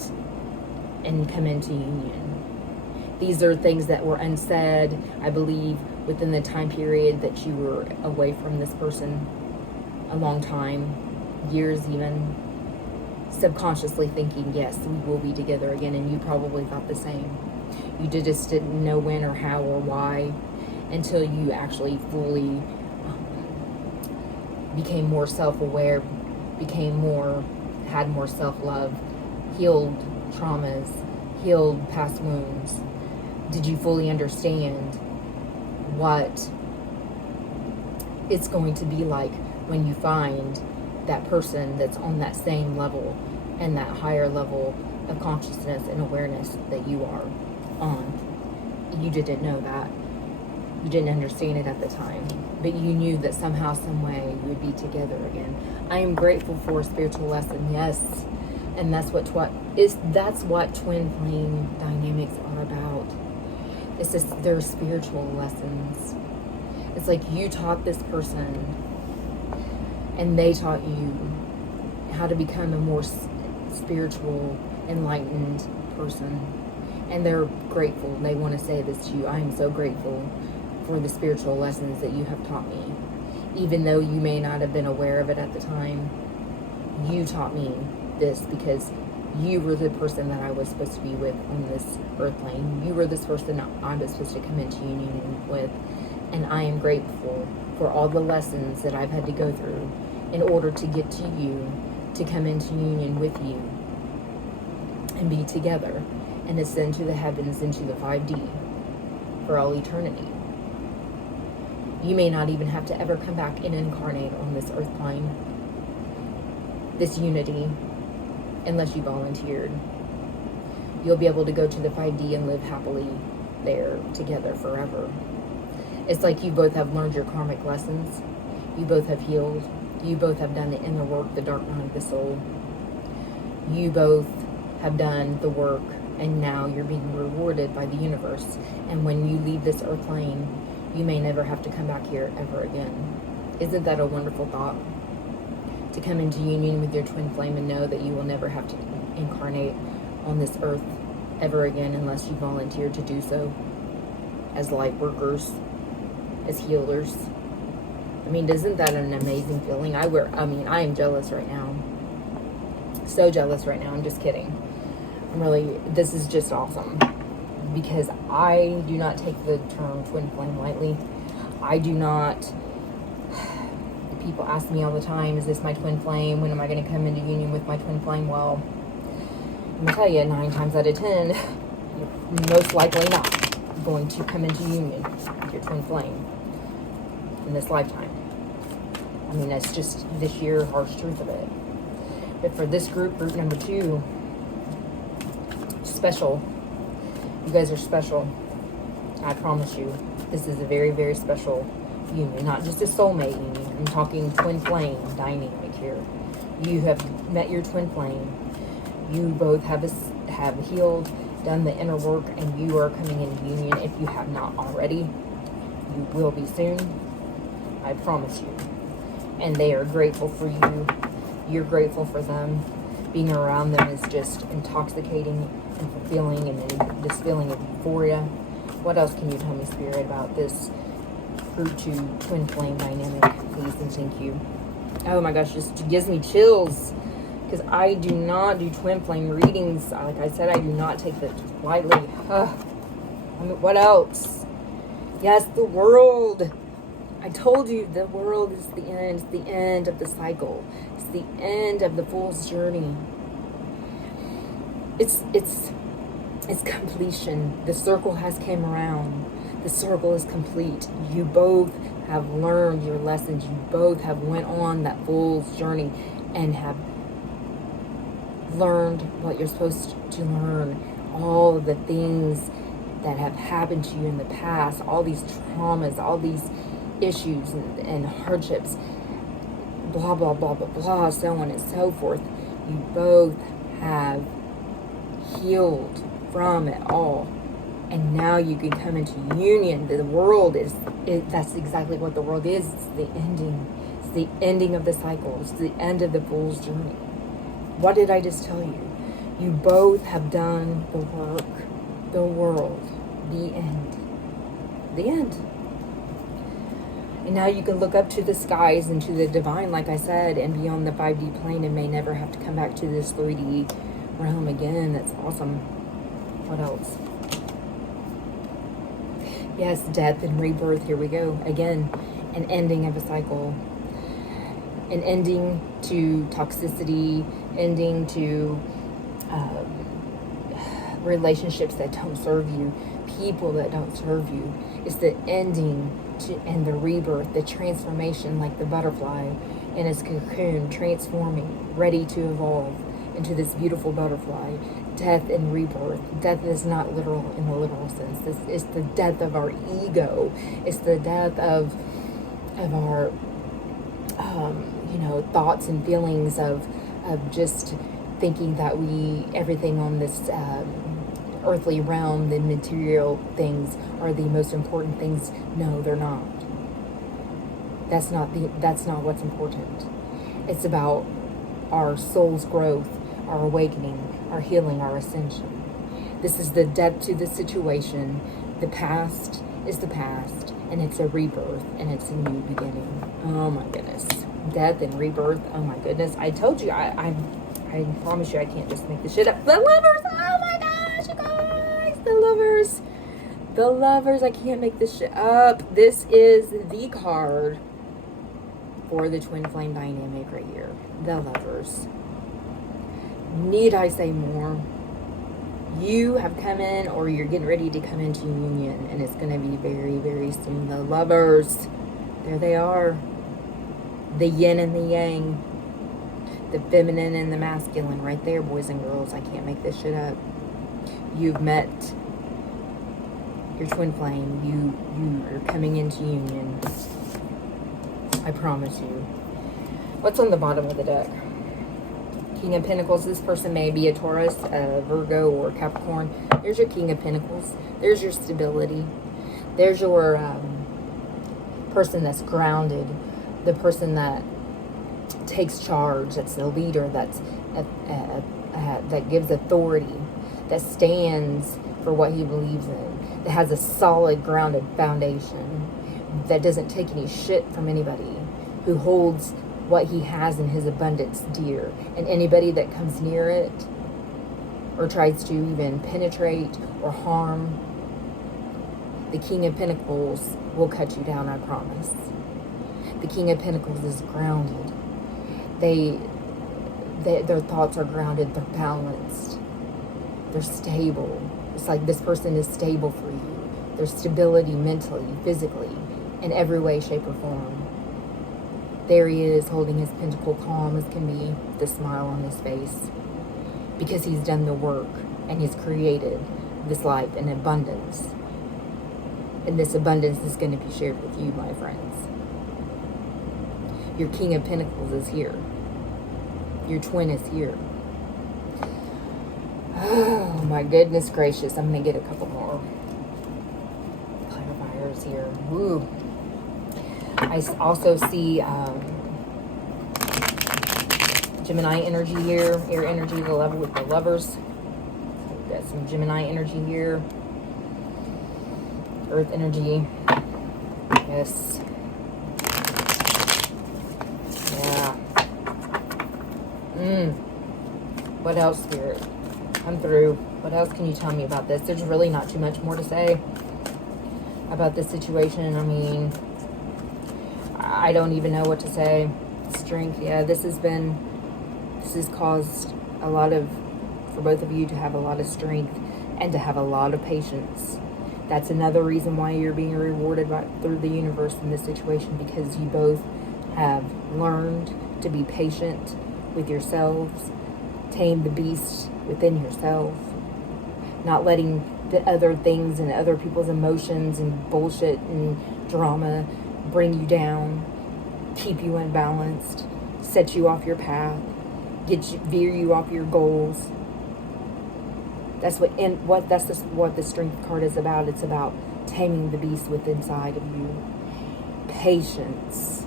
come into union. These are things that were unsaid, I believe, within the time period that you were away from this person, a long time, years even, subconsciously thinking, yes, we will be together again, and you probably thought the same. You just didn't know when or how or why until you actually fully became more self-aware, had more self-love, healed traumas, healed past wounds. Did you fully understand what it's going to be like when you find that person that's on that same level and that higher level of consciousness and awareness that you are on? You didn't know that. You didn't understand it at the time, but you knew that somehow, some way, you would be together again. I am grateful for a spiritual lesson, yes, and that's what twin flame dynamics are about. It's just their spiritual lessons. It's like you taught this person, and they taught you how to become a more spiritual, enlightened person. And they're grateful. They want to say this to you. I am so grateful for the spiritual lessons that you have taught me. Even though you may not have been aware of it at the time, you taught me this because you were the person that I was supposed to be with on this earth plane. You were this person I was supposed to come into union with. And I am grateful for all the lessons that I've had to go through in order to get to you, to come into union with you and be together and ascend to the heavens into the 5D for all eternity. You may not even have to ever come back and incarnate on this earth plane, this unity, unless you volunteered. You'll be able to go to the 5D and live happily there together forever. It's like you both have learned your karmic lessons. You both have healed. You both have done the inner work, the dark night of the soul. You both have done the work, and now you're being rewarded by the universe. And when you leave this earth plane, you may never have to come back here ever again. Isn't that a wonderful thought? To come into union with your twin flame and know that you will never have to incarnate on this earth ever again unless you volunteer to do so as light workers, as healers. I mean, isn't that an amazing feeling? I am jealous right now. So jealous right now. I'm just kidding. This is just awesome. Because I do not take the term twin flame lightly. I do not. People ask me all the time, is this my twin flame? When am I going to come into union with my twin flame? Well, I'm going to tell you, 9 times out of 10, you're most likely not going to come into union with your twin flame in this lifetime. I mean, that's just the sheer harsh truth of it. But for this group number 2, special. You guys are special. I promise you. This is a very, very special union. Not just a soulmate union. I'm talking twin flame dynamic here. You have met your twin flame. You both have healed, done the inner work, and you are coming into union. If you have not already, you will be soon. I promise you. And they are grateful for you. You're grateful for them. Being around them is just intoxicating and fulfilling, and then this feeling of euphoria. What else can you tell me, Spirit, about this group 2 twin flame dynamic, please and thank you? Oh my gosh, just gives me chills, because I do not do twin flame readings. Like I said, I do not take that lightly. What else? Yes, the world. I told you, the world is the end. It's the end of the cycle. It's the end of the fool's journey. It's completion. The circle has came around. The circle is complete. You both have learned your lessons. You both have went on that fool's journey and have learned what you're supposed to learn. All of the things that have happened to you in the past, all these traumas, all these issues and hardships, blah, blah, blah, blah, blah, so on and so forth. You both have healed from it all. And now you can come into union. The world that's exactly what the world is. It's the ending. It's the ending of the cycle. It's the end of the fool's journey. What did I just tell you? You both have done the work. The world. The end. The end. And now you can look up to the skies and to the divine, like I said, and beyond the 5D plane, and may never have to come back to this 3D realm again. That's awesome. What else? Yes, death and rebirth. Here we go. Again, an ending of a cycle. An ending to toxicity. Ending to relationships that don't serve you. People that don't serve you. It's the ending and the rebirth, the transformation, like the butterfly in its cocoon, transforming, ready to evolve into this beautiful butterfly. Death and rebirth. Death is not literal in the literal sense. This is the death of our ego. It's the death of our thoughts and feelings of just thinking that everything on this earthly realm, the material things, are the most important things. No, they're not. That's not what's important. It's about our soul's growth, our awakening, our healing, our ascension. This is the death to the situation. The past is the past, and it's a rebirth, and it's a new beginning. Oh my goodness. Death and rebirth. Oh my goodness. I told you, I promise you I can't just make this shit up. The lovers. Oh my gosh, you guys. The lovers. The lovers. I can't make this shit up. This is the card for the twin flame dynamic right here. The lovers. Need I say more? You have come in, or you're getting ready to come into union, and it's going to be very, very soon. The lovers. There they are. The yin and the yang. The feminine and the masculine right there, boys and girls. I can't make this shit up. You've met your twin flame. You are coming into union. I promise you. What's on the bottom of the deck? King of Pentacles. This person may be a Taurus, a Virgo, or Capricorn. There's your King of Pentacles. There's your stability. There's your person that's grounded. The person that takes charge. That's the leader. That's that gives authority. That stands for what he believes in. That has a solid, grounded foundation. That doesn't take any shit from anybody. Who holds what he has in his abundance dear. And anybody that comes near it or tries to even penetrate or harm, the King of Pentacles will cut you down, I promise. The King of Pentacles is grounded. Their thoughts are grounded. They're balanced. They're stable. It's like this person is stable for you. There's stability mentally, physically, in every way, shape, or form. There he is, holding his pentacle calm as can be, the smile on his face. Because he's done the work and he's created this life in abundance. And this abundance is going to be shared with you, my friends. Your King of Pentacles is here. Your twin is here. Oh my goodness gracious. I'm going to get a couple more clarifiers here. Woo. I also see Gemini energy here. Air energy, the level with the lovers. So we've got some Gemini energy here. Earth energy. Yes. Yeah. What else, Spirit? Come through. What else can you tell me about this? There's really not too much more to say about this situation. I mean, I don't even know what to say. Strength. Yeah, this has caused a lot of, for both of you to have a lot of strength and to have a lot of patience. That's another reason why you're being rewarded through the universe in this situation, because you both have learned to be patient with yourselves, tame the beast within yourself, not letting the other things and other people's emotions and bullshit and drama bring you down, keep you unbalanced, set you off your path, veer you off your goals. That's what the Strength card is about. It's about taming the beast within inside of you. Patience,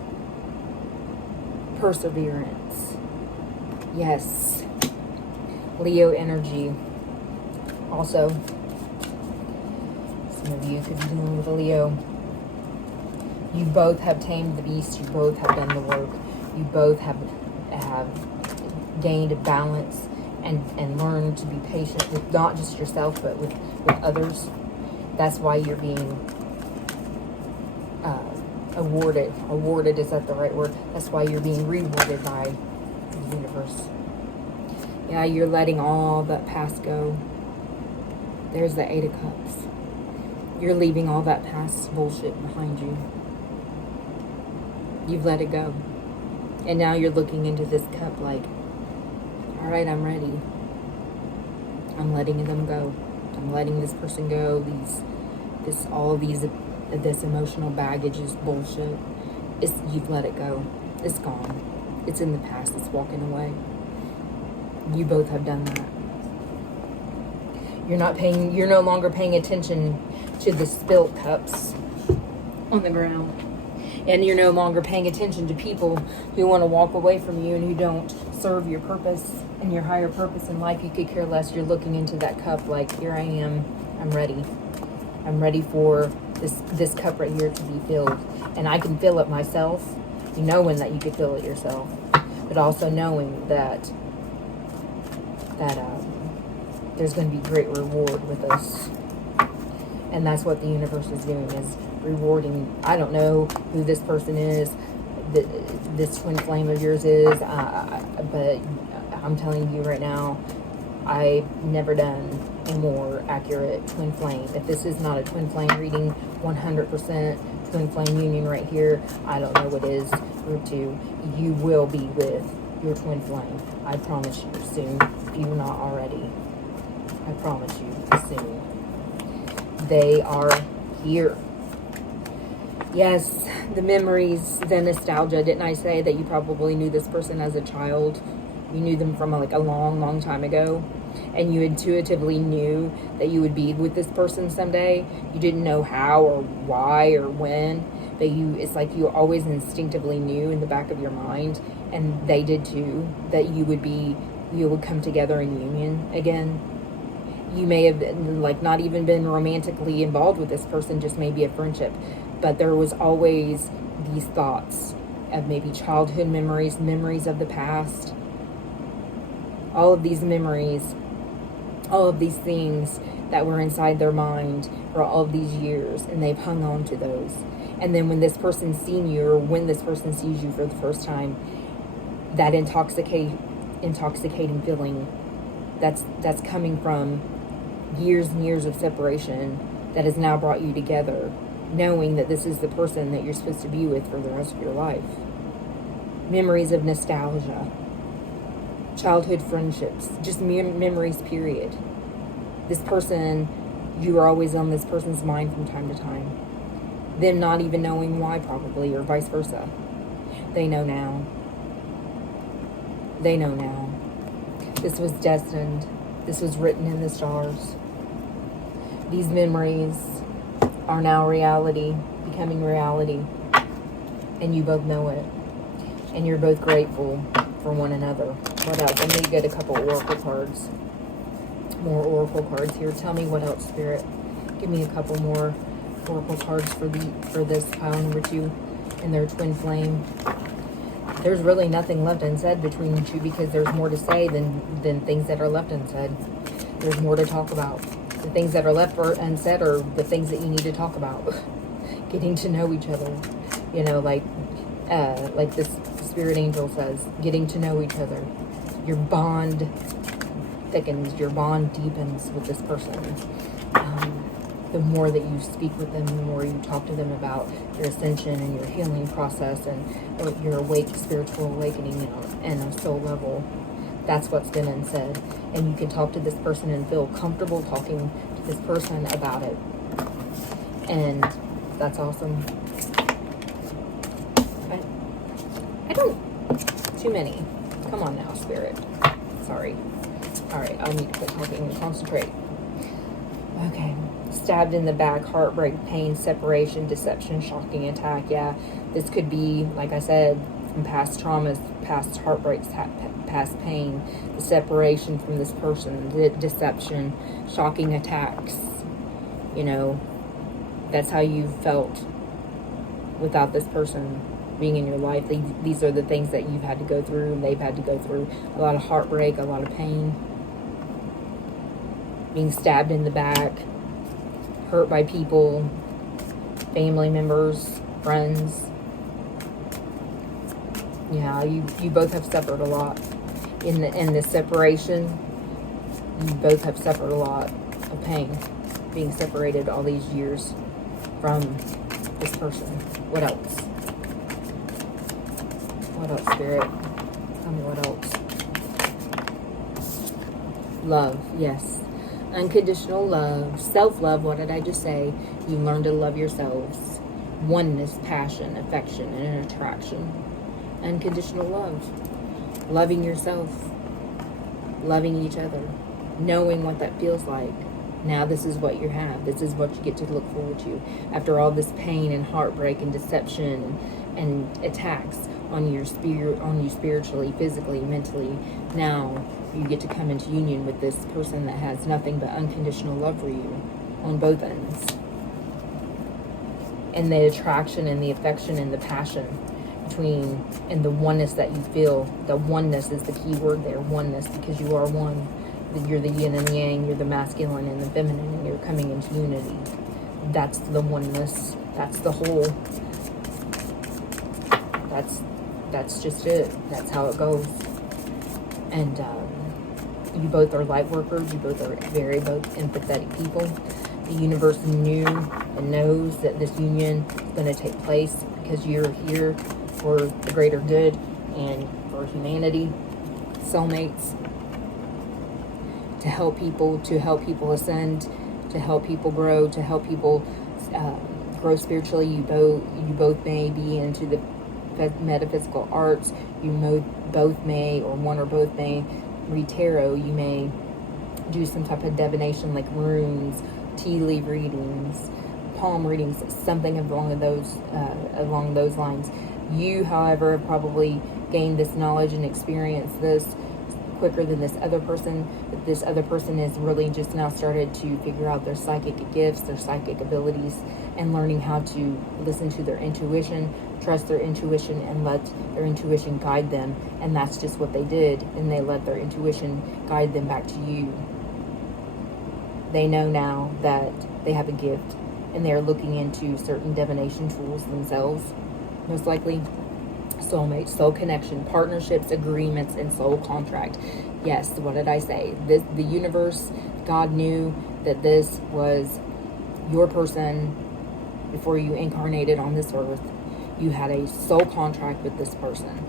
perseverance. Yes. Leo energy. Also, some of you could be dealing with a Leo. You both have tamed the beast. You both have done the work. You both have gained a balance and learned to be patient with not just yourself, but with others. That's why you're being awarded. Awarded, is that the right word? That's why you're being rewarded by the universe. Yeah, you're letting all that past go. There's the 8 of Cups. You're leaving all that past bullshit behind you. You've let it go. And now you're looking into this cup like, all right, I'm ready. I'm letting them go. I'm letting this person go. This emotional baggage is bullshit. You've let it go. It's gone. It's in the past. It's walking away. You both have done that. You're no longer paying attention to the spilt cups on the ground. And you're no longer paying attention to people who want to walk away from you and who don't serve your purpose and your higher purpose in life. You could care less. You're looking into that cup like, here I am. I'm ready. I'm ready for this cup right here to be filled. And I can fill it myself, knowing that you could fill it yourself. But also knowing that there's going to be great reward with us. And that's what the universe is doing, is rewarding. I don't know who this person is, this twin flame of yours is, but I'm telling you right now, I've never done a more accurate twin flame. If this is not a twin flame reading, 100% twin flame union right here, I don't know what is. Group 2, you will be with your twin flame. I promise you soon, if you're not already. I promise you soon. They are here. Yes, the memories, the nostalgia. Didn't I say that you probably knew this person as a child? You knew them from like a long, long time ago. And you intuitively knew that you would be with this person someday. You didn't know how or why or when. But it's like you always instinctively knew in the back of your mind, and they did too, that you would come together in union again. You may have like not even been romantically involved with this person, just maybe a friendship. But there was always these thoughts of maybe childhood memories, memories of the past. All of these memories, all of these things that were inside their mind for all of these years, and they've hung on to those. And then when this person's seen you, or when this person sees you for the first time, that intoxicating feeling that's coming from years and years of separation that has now brought you together, knowing that this is the person that you're supposed to be with for the rest of your life. Memories of nostalgia, childhood friendships, just memories, period. This person, you are always on this person's mind from time to time. Them not even knowing why, probably, or vice versa. They know now. They know now. This was destined. This was written in the stars. These memories are now reality, becoming reality. And you both know it. And you're both grateful for one another. What else? I'm going to get a couple oracle cards. More oracle cards here. Tell me what else, Spirit. Give me a couple more oracle cards for this pile number 2 and their twin flame. There's really nothing left unsaid between you two, because there's more to say than things that are left unsaid. There's more to talk about. The things that are left unsaid are the things that you need to talk about. Getting to know each other. You know, like this spirit angel says, getting to know each other. Your bond thickens, your bond deepens with this person. The more that you speak with them, the more you talk to them about your ascension and your healing process and your spiritual awakening and a soul level. That's what's been unsaid. And you can talk to this person and feel comfortable talking to this person about it. And that's awesome. I don't... Too many. Come on now, Spirit. Sorry. Alright, I'll need to quit talking and concentrate. Okay. Stabbed in the back, heartbreak, pain, separation, deception, shocking attack. Yeah, this could be, like I said, from past traumas, past heartbreaks, past pain, the separation from this person, the deception, shocking attacks. You know, that's how you felt without this person being in your life. These are the things that you've had to go through, and they've had to go through. A lot of heartbreak, a lot of pain, being stabbed in the back, hurt by people, family members, friends. Yeah, you both have suffered a lot. In this separation, you both have suffered a lot of pain, being separated all these years from this person. What else? What else, Spirit? Tell me what else. Love, yes. Unconditional love, self-love. What did I just say? You learn to love yourselves. Oneness, passion, affection, and an attraction. Unconditional love. Loving yourself. Loving each other. Knowing what that feels like. Now this is what you have. This is what you get to look forward to. After all this pain and heartbreak and deception and attacks on your spirit, on you spiritually, physically, mentally, now you get to come into union with this person that has nothing but unconditional love for you on both ends. And the attraction and the affection and the passion between, and the oneness that you feel. The oneness is the key word there, oneness, because you are one. You're the yin and the yang, you're the masculine and the feminine, and you're coming into unity. That's the oneness. That's the whole. That's just it. That's how it goes. And you both are light workers. You both are both empathetic people. The universe knew and knows that this union is going to take place because you're here for the greater good and for humanity. Soulmates. To help people ascend, to help people grow, to help people grow spiritually. You both may be into the metaphysical arts. You both may, or one or both may, read tarot. You may do some type of divination like runes, tea leaf readings, palm readings, something along those lines. You, however, have probably gained this knowledge and experienced this quicker than this other person. But this other person is really just now started to figure out their psychic gifts, their psychic abilities, and learning how to listen to their intuition, trust their intuition, and let their intuition guide them. And that's just what they did, and they let their intuition guide them back to you. They know now that they have a gift, and they're looking into certain divination tools themselves, most likely. Soulmate, soul connection, partnerships, agreements, and soul contract. Yes, what did I say? The universe, God knew that this was your person before you incarnated on this earth. You had a soul contract with this person.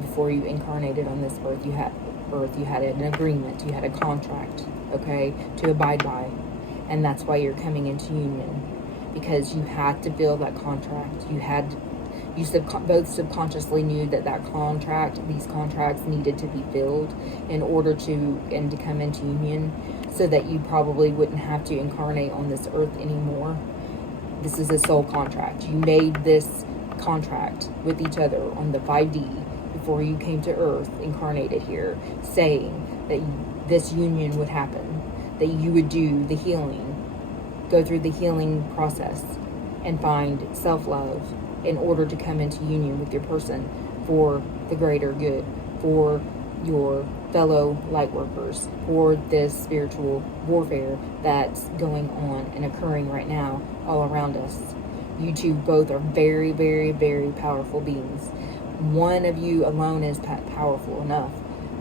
Before you incarnated on this earth, you had an agreement, you had a contract, okay, to abide by. And that's why you're coming into union, because you had to feel that contract. You both subconsciously knew that these contracts needed to be filled in order to come into union, so that you probably wouldn't have to incarnate on this earth anymore. This is a soul contract. You made this contract with each other on the 5D before you came to earth, incarnated here, saying that this union would happen, that you would do the healing, go through the healing process, and find self-love in order to come into union with your person for the greater good, for your fellow light workers, for this spiritual warfare that's going on and occurring right now all around us. You two both are very, very, very powerful beings. One of you alone is powerful enough,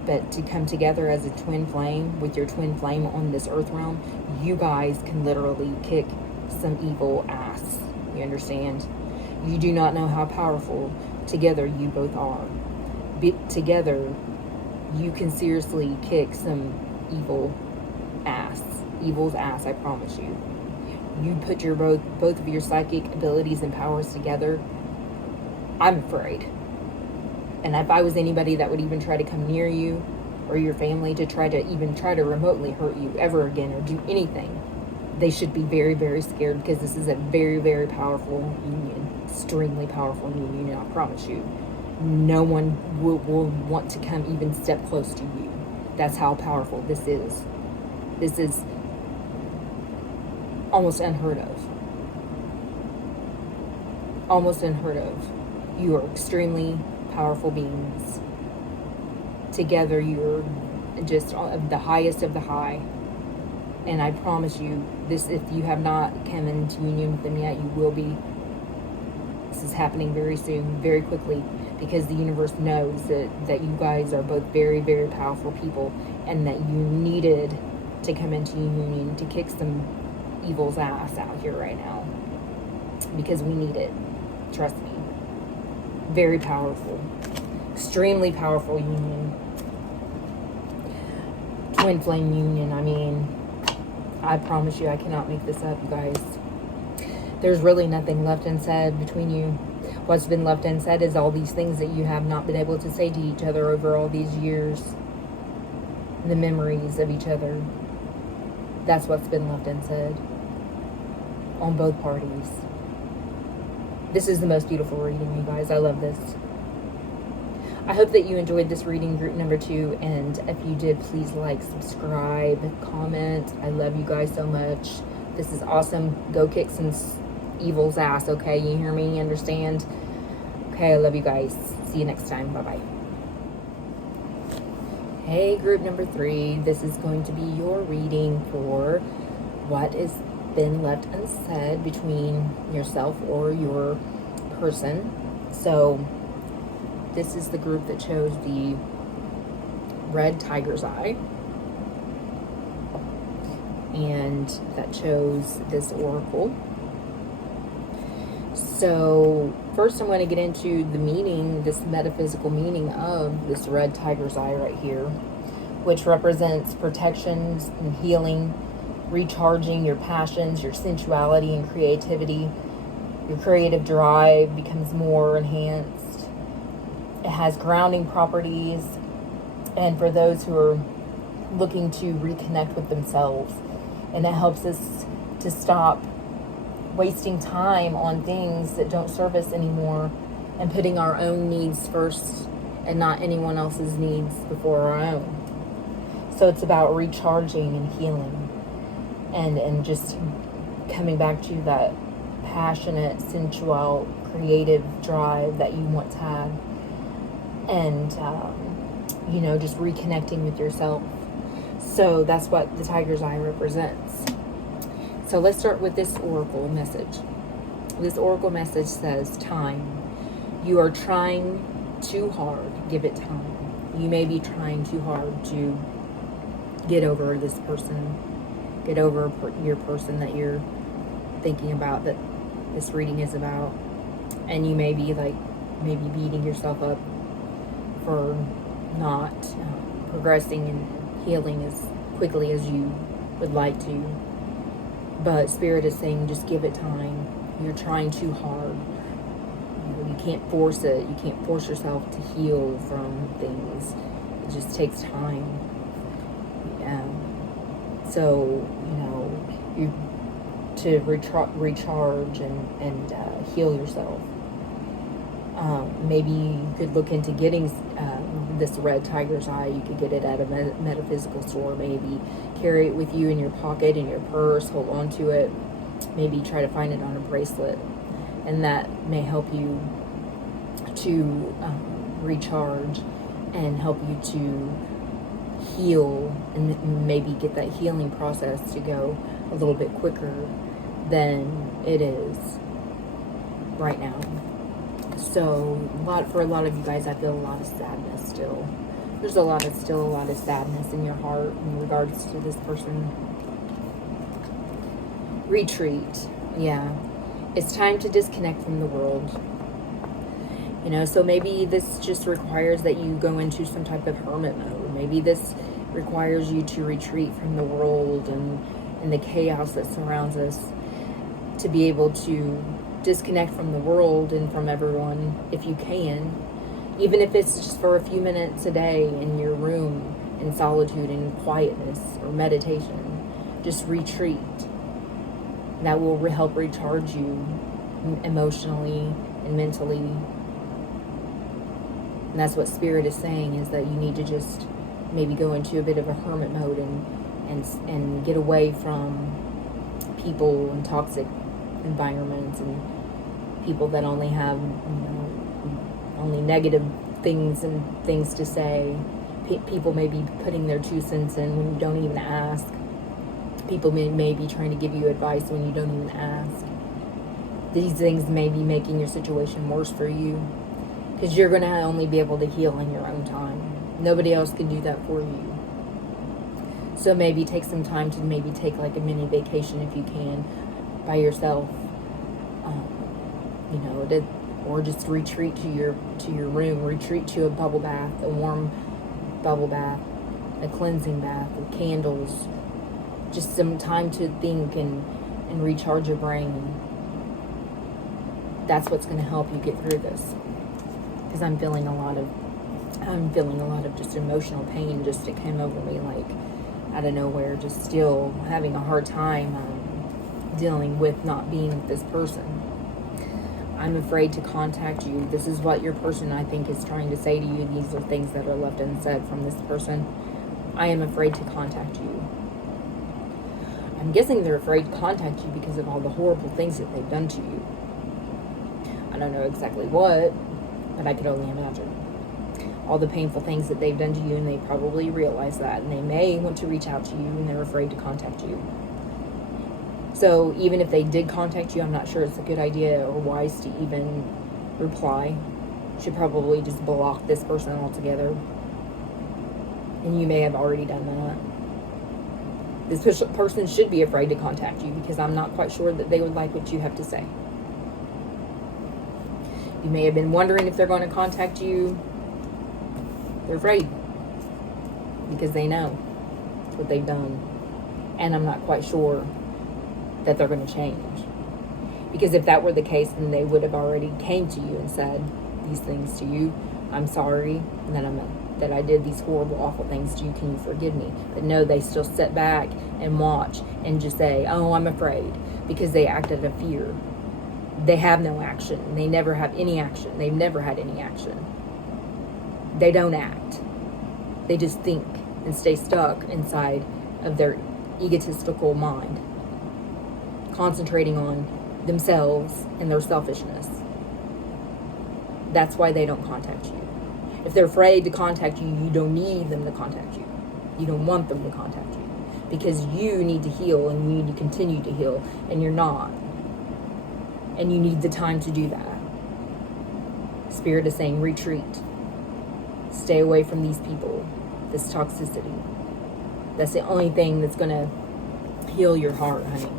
but to come together as a twin flame, with your twin flame on this earth realm, you guys can literally kick some evil ass. You understand? You do not know how powerful together you both are. Together, you can seriously kick some evil's ass, I promise you. You put your both of your psychic abilities and powers together, I'm afraid. And if I was anybody that would even try to come near you or your family to try to remotely hurt you ever again or do anything, they should be very, very scared, because this is a very, very powerful union. Extremely powerful union, I promise you. No one will want to come even step close to you. That's how powerful this is. This is almost unheard of. Almost unheard of. You are extremely powerful beings. Together, you're just the highest of the high. And I promise you, this, if you have not come into union with them yet, you will be. This is happening very soon, very quickly, because the universe knows that you guys are both very, very powerful people, and that you needed to come into union to kick some evil's ass out here right now. Because we need it. Trust me. Very powerful. Extremely powerful union. Twin flame union, I mean, I promise you, I cannot make this up, you guys. There's really nothing left unsaid between you. What's been left unsaid is all these things that you have not been able to say to each other over all these years. The memories of each other. That's what's been left unsaid. On both parties. This is the most beautiful reading, you guys. I love this. I hope that you enjoyed this reading, group number 2, and if you did, please like, subscribe, comment. I love you guys so much. This is awesome. Go kick some evil's ass, okay? You hear me? Understand? Okay, I love you guys. See you next time. Bye-bye. Hey, group number 3. This is going to be your reading for what has been left unsaid between yourself or your person. So this is the group that chose the red tiger's eye, and that chose this oracle. So first I'm going to get into the meaning, this metaphysical meaning of this red tiger's eye right here, which represents protections and healing, recharging your passions, your sensuality and creativity. Your creative drive becomes more enhanced. It has grounding properties, and for those who are looking to reconnect with themselves, and it helps us to stop wasting time on things that don't serve us anymore, and putting our own needs first and not anyone else's needs before our own. So it's about recharging and healing, and just coming back to that passionate, sensual, creative drive that you once had. And, you know, just reconnecting with yourself. So that's what the tiger's eye represents. So let's start with this oracle message. This oracle message says, time. You are trying too hard. Give it time. You may be trying too hard to get over this person. Get over your person that you're thinking about, that this reading is about. And you may be maybe beating yourself up for not progressing and healing as quickly as you would like to. But Spirit is saying, just give it time. You're trying too hard. You can't force it. You can't force yourself to heal from things. It just takes time. So, you know, to recharge and heal yourself. Maybe you could look into getting this red tiger's eye. You could get it at a metaphysical store. Maybe carry it with you in your pocket, in your purse, hold on to it. Maybe try to find it on a bracelet. And that may help you to recharge and help you to heal, and maybe get that healing process to go a little bit quicker than it is right now. So for a lot of you guys, I feel a lot of sadness still. There's still a lot of sadness in your heart in regards to this person. Retreat. Yeah. It's time to disconnect from the world. You know, so maybe this just requires that you go into some type of hermit mode. Maybe this requires you to retreat from the world and the chaos that surrounds us, to be able to disconnect from the world and from everyone if you can, even if it's just for a few minutes a day in your room in solitude and quietness or meditation. Just retreat. That will help recharge you emotionally and mentally. And that's what Spirit is saying, is that you need to just maybe go into a bit of a hermit mode and get away from people and toxic environments and people that only have, only negative things and things to say. People may be putting their 2 cents in when you don't even ask. People may be trying to give you advice when you don't even ask. These things may be making your situation worse for you, because you're going to only be able to heal in your own time. Nobody else can do that for you. So maybe take some time to maybe take like a mini vacation if you can, by yourself, or just retreat to your room, retreat to a bubble bath, a warm bubble bath, a cleansing bath with candles, just some time to think and recharge your brain. That's what's going to help you get through this, because I'm feeling a lot of just emotional pain. Just it came over me like out of nowhere, just still having a hard time dealing with not being with this person. I'm afraid to contact you. This is what your person, I think, is trying to say to you. These are things that are left unsaid from this person. I am afraid to contact you. I'm guessing they're afraid to contact you because of all the horrible things that they've done to you. I don't know exactly what, but I could only imagine. All the painful things that they've done to you, and they probably realize that, and they may want to reach out to you, and they're afraid to contact you. So even if they did contact you, I'm not sure it's a good idea or wise to even reply. You should probably just block this person altogether. And you may have already done that. This person should be afraid to contact you, because I'm not quite sure that they would like what you have to say. You may have been wondering if they're going to contact you. They're afraid, because they know what they've done. And I'm not quite sure that they're going to change. Because if that were the case, then they would have already came to you and said these things to you. I'm sorry that I did these horrible, awful things to you. Can you forgive me? But no, they still sit back and watch and just say, oh, I'm afraid, because they act out of fear. They have no action. They never have any action. They've never had any action. They don't act. They just think and stay stuck inside of their egotistical mind, concentrating on themselves and their selfishness. That's why they don't contact you. If they're afraid to contact you, you don't need them to contact you. You don't want them to contact you, because you need to heal, and you need to continue to heal, and you're not. And you need the time to do that. Spirit is saying retreat. Stay away from these people, this toxicity. That's the only thing that's going to heal your heart, honey.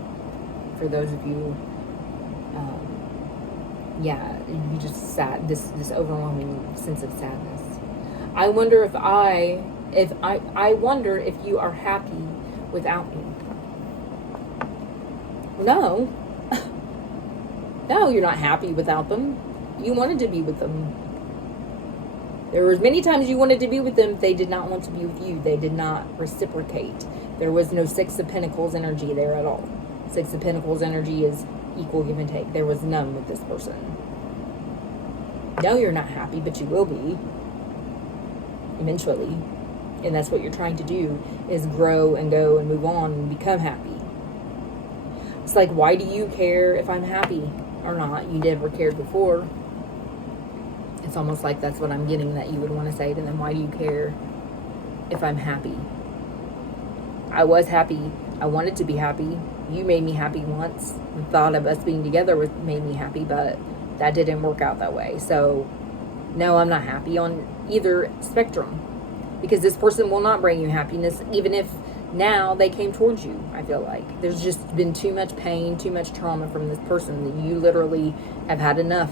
For those of you, you just sad, this overwhelming sense of sadness. I wonder I wonder if you are happy without me. No. No, you're not happy without them. You wanted to be with them. There were many times you wanted to be with them. They did not want to be with you. They did not reciprocate. There was no Six of Pentacles energy there at all. Six of Pentacles energy is equal give and take. There was none with this person. No, you're not happy, but you will be. Eventually. And that's what you're trying to do, is grow and go and move on and become happy. It's like, why do you care if I'm happy or not? You never cared before. It's almost like that's what I'm getting, that you would want to say to them. Why do you care if I'm happy? I was happy. I wanted to be happy. You made me happy once. The thought of us being together made me happy, but that didn't work out that way. So, no, I'm not happy on either spectrum, because this person will not bring you happiness, even if now they came towards you. I feel like there's just been too much pain, too much trauma from this person, that you literally have had enough.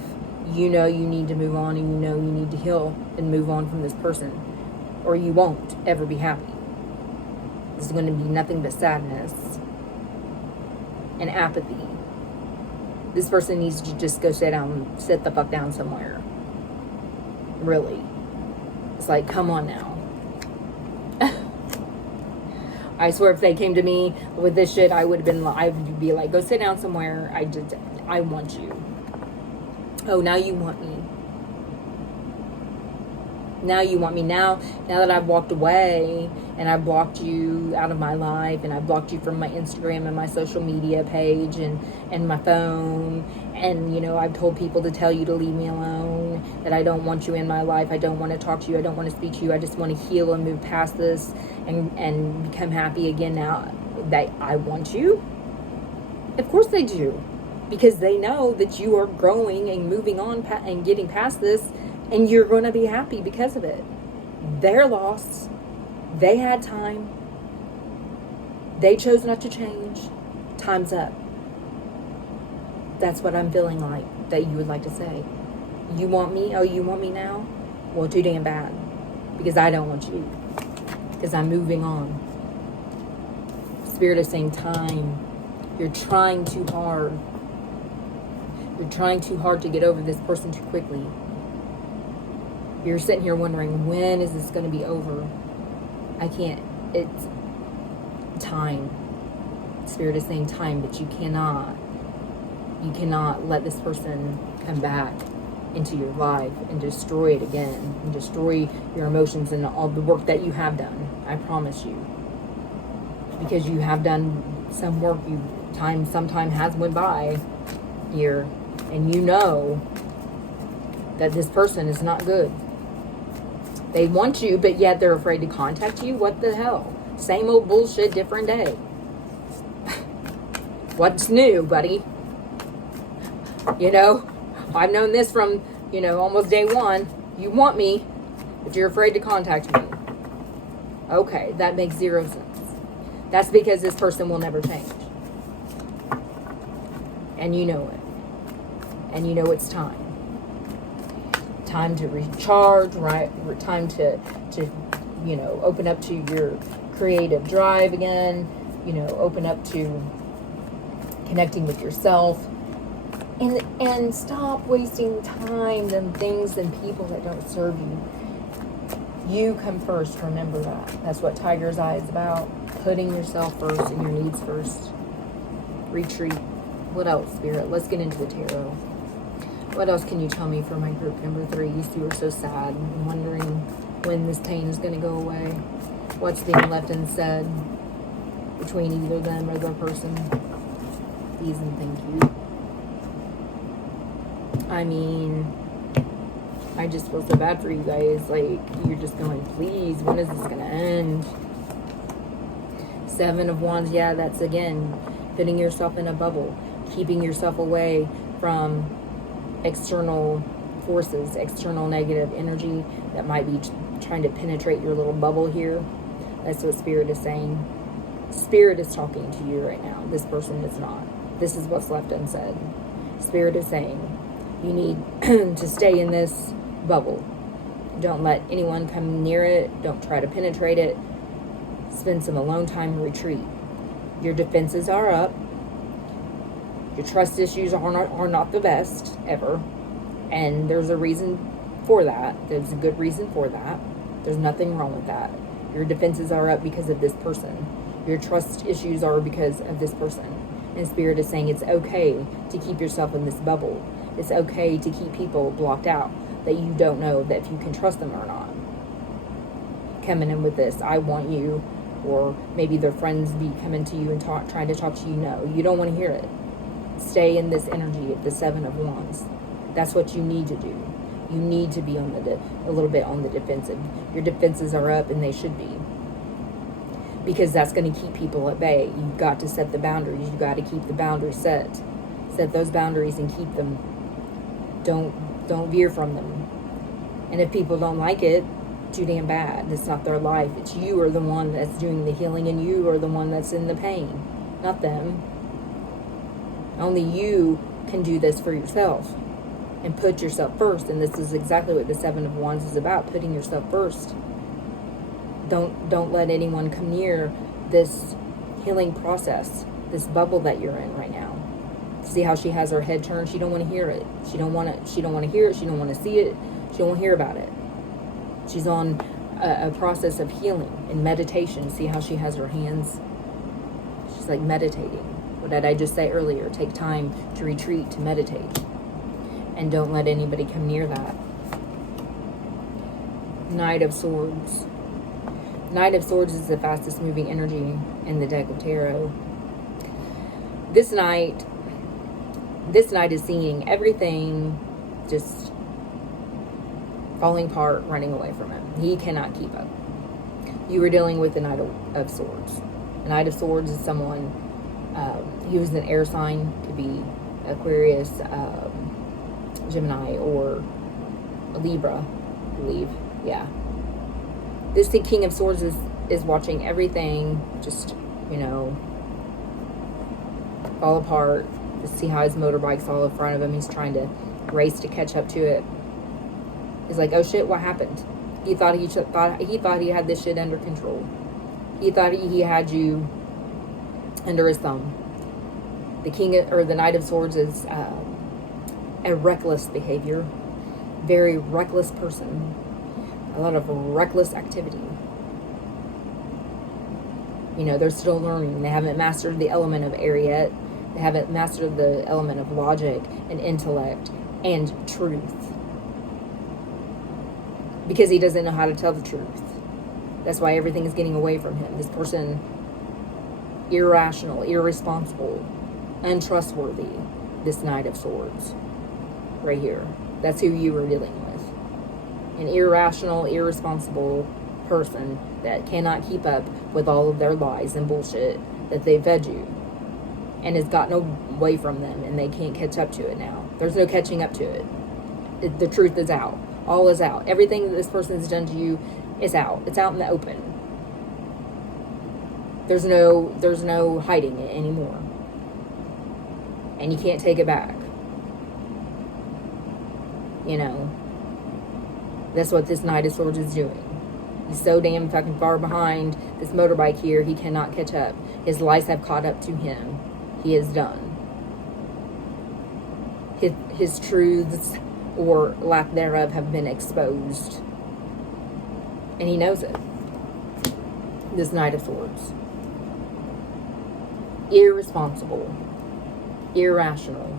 You know you need to move on, and you know you need to heal and move on from this person, or you won't ever be happy. This is going to be nothing but sadness and apathy. This person needs to just go sit the fuck down somewhere. Really. It's like, come on now. I swear if they came to me with this shit, I'd be like, go sit down somewhere. I want you. Oh, now you want me. Now you want me. Now that I've walked away and I blocked you out of my life and I blocked you from my Instagram and my social media page and my phone, and you know, I've told people to tell you to leave me alone, that I don't want you in my life, I don't want to talk to you, I don't want to speak to you, I just want to heal and move past this and become happy again. Now that I want you, of course they do, because they know that you are growing and moving on and getting past this, and you're going to be happy because of it. They're lost. They had time. They chose not to change. Time's up. That's what I'm feeling like that you would like to say. You want me? Oh, you want me now? Well, too damn bad. Because I don't want you. Because I'm moving on. Spirit is saying time. You're trying too hard. You're trying too hard to get over this person too quickly. You're sitting here wondering, when is this going to be over? I can't. It's time. Spirit is saying time, but you cannot let this person come back into your life and destroy it again, and destroy your emotions and all the work that you have done. I promise you. Because you have done some work. Some time has went by here, and you know that this person is not good. They want you, but yet they're afraid to contact you. What the hell? Same old bullshit, different day. What's new, buddy? You know, I've known this from, almost day one. You want me, but you're afraid to contact me. Okay, that makes zero sense. That's because this person will never change. And you know it. And you know it's time. Time to recharge, right? Time to open up to your creative drive again. Open up to connecting with yourself. And stop wasting time on things and people that don't serve you. You come first, remember that. That's what Tiger's Eye is about. Putting yourself first and your needs first. Retreat. What else, Spirit? Let's get into the tarot. What else can you tell me for my group number 3? You two are so sad and wondering when this pain is going to go away. What's being left unsaid between either them or their person. Please and thank you. I mean, I just feel so bad for you guys. Like, you're just going, please, when is this going to end? 7 of Wands, yeah, that's again, putting yourself in a bubble. Keeping yourself away from external forces, external negative energy that might be trying to penetrate your little bubble here. That's what Spirit is saying. Spirit is talking to you right now. This person is not. This is what's left unsaid. Spirit is saying you need to stay in this bubble. Don't let anyone come near it. Don't try to penetrate it. Spend some alone time and retreat. Your defenses are up. Your trust issues are not the best ever. And there's a reason for that. There's a good reason for that. There's nothing wrong with that. Your defenses are up because of this person. Your trust issues are because of this person. And Spirit is saying it's okay to keep yourself in this bubble. It's okay to keep people blocked out that you don't know that if you can trust them or not. Coming in with this, I want you, or maybe their friends be coming to you and trying to talk to you. No, you don't want to hear it. Stay in this energy of the 7 of Wands. That's what you need to do. You need to be on a little bit on the defensive. Your defenses are up, and they should be. Because that's going to keep people at bay. You've got to set the boundaries. You've got to keep the boundaries set. Set those boundaries and keep them. Don't veer from them. And if people don't like it, too damn bad. It's not their life. It's you are the one that's doing the healing, and you are the one that's in the pain, not them. Only you can do this for yourself and put yourself first. And this is exactly what the 7 of Wands is about, putting yourself first. Don't let anyone come near this healing process, this bubble that you're in right now. See how she has her head turned? She don't want to hear it. She don't want to hear it. She don't want to see it. She don't want to hear about it. She's on a process of healing and meditation. See how she has her hands? She's like meditating. What did I just say earlier? Take time to retreat, to meditate. And don't let anybody come near that. Knight of Swords. Knight of Swords is the fastest moving energy in the deck of tarot. This knight is seeing everything just falling apart, running away from him. He cannot keep up. You were dealing with the Knight of Swords. The Knight of Swords is someone, he was an air sign, could be Aquarius, Gemini, or Libra, I believe. Yeah. This King of Swords is watching everything just, fall apart. To see how his motorbike's all in front of him. He's trying to race to catch up to it. He's like, oh shit, what happened? He thought he had this shit under control. He thought he had you under his thumb. The Knight of Swords is a reckless behavior. Very reckless person. A lot of reckless activity. They're still learning. They haven't mastered the element of air yet. They haven't mastered the element of logic and intellect and truth. Because he doesn't know how to tell the truth. That's why everything is getting away from him. This person, irrational, irresponsible, untrustworthy. This Knight of Swords. Right here. That's who you were dealing with. An irrational, irresponsible person that cannot keep up with all of their lies and bullshit that they fed you. And has gotten away from them, and they can't catch up to it now. There's no catching up to it. The truth is out. All is out. Everything that this person has done to you is out. It's out in the open. There's no hiding it anymore. And you can't take it back. That's what this Knight of Swords is doing. He's so damn fucking far behind this motorbike here, he cannot catch up. His lies have caught up to him. He is done. His truths, or lack thereof, have been exposed. And he knows it. This Knight of Swords. Irresponsible. Irrational.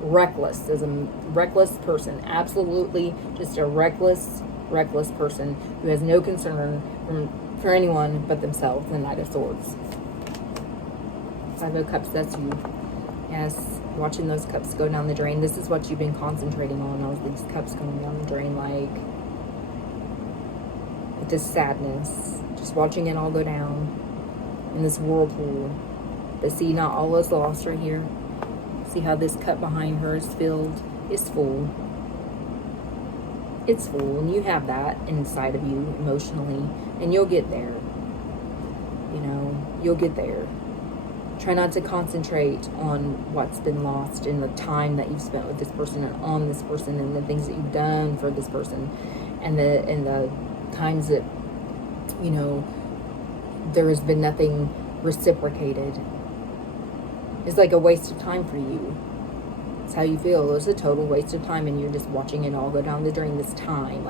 Reckless. As a reckless person. Absolutely just a reckless person who has no concern for anyone but themselves. The Knight of Swords. Five of Cups, that's you. Yes, watching those cups go down the drain. This is what you've been concentrating on, all these cups going down the drain, like with this sadness. Just watching it all go down in this whirlpool. But see, not all is lost right here. See how this cup behind her is filled? It's full. It's full, and you have that inside of you emotionally, and you'll get there. You'll get there. Try not to concentrate on what's been lost in the time that you've spent with this person and on this person and the things that you've done for this person and the times that, there has been nothing reciprocated. It's like a waste of time for you. It's how you feel. It's a total waste of time, and you're just watching it all go down the drain. This time,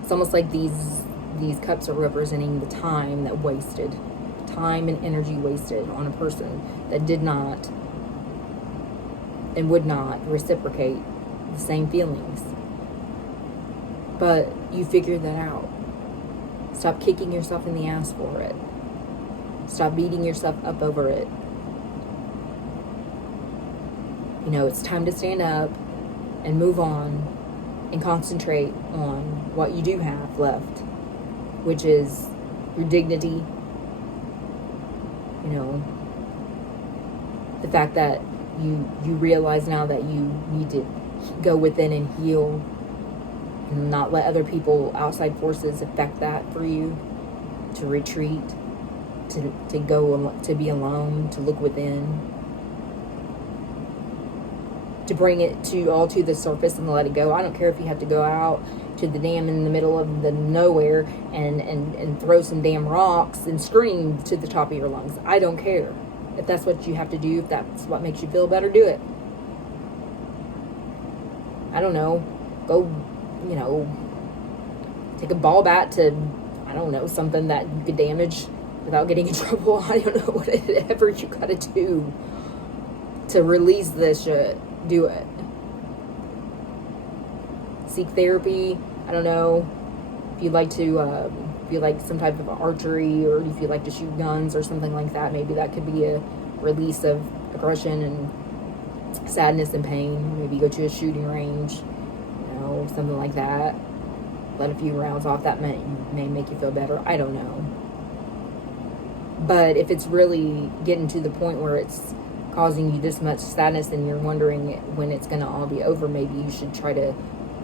it's almost like these cups are representing the time that wasted. Time and energy wasted on a person that did not and would not reciprocate the same feelings. But you figured that out. Stop kicking yourself in the ass for it. Stop beating yourself up over it. It's time to stand up and move on and concentrate on what you do have left, which is your dignity. The fact that you realize now that you need to go within and heal and not let other people, outside forces, affect that for you. To retreat, to go, to be alone, to look within, to bring it to the surface and let it go. I don't care if you have to go out to the dam in the middle of the nowhere and throw some damn rocks and scream to the top of your lungs. I don't care. If that's what you have to do, if that's what makes you feel better, do it. I don't know. Go, you know, take a ball bat to, I don't know, something that you could damage without getting in trouble. I don't know, whatever you gotta do to release this shit. Do it. Seek therapy. I don't know. If you'd like to, if you like some type of archery, or if you like to shoot guns or something like that, maybe that could be a release of aggression and sadness and pain. Maybe go to a shooting range, you know, something like that. Let a few rounds off. That may make you feel better. I don't know. But if it's really getting to the point where it's causing you this much sadness and you're wondering when it's going to all be over, maybe you should try to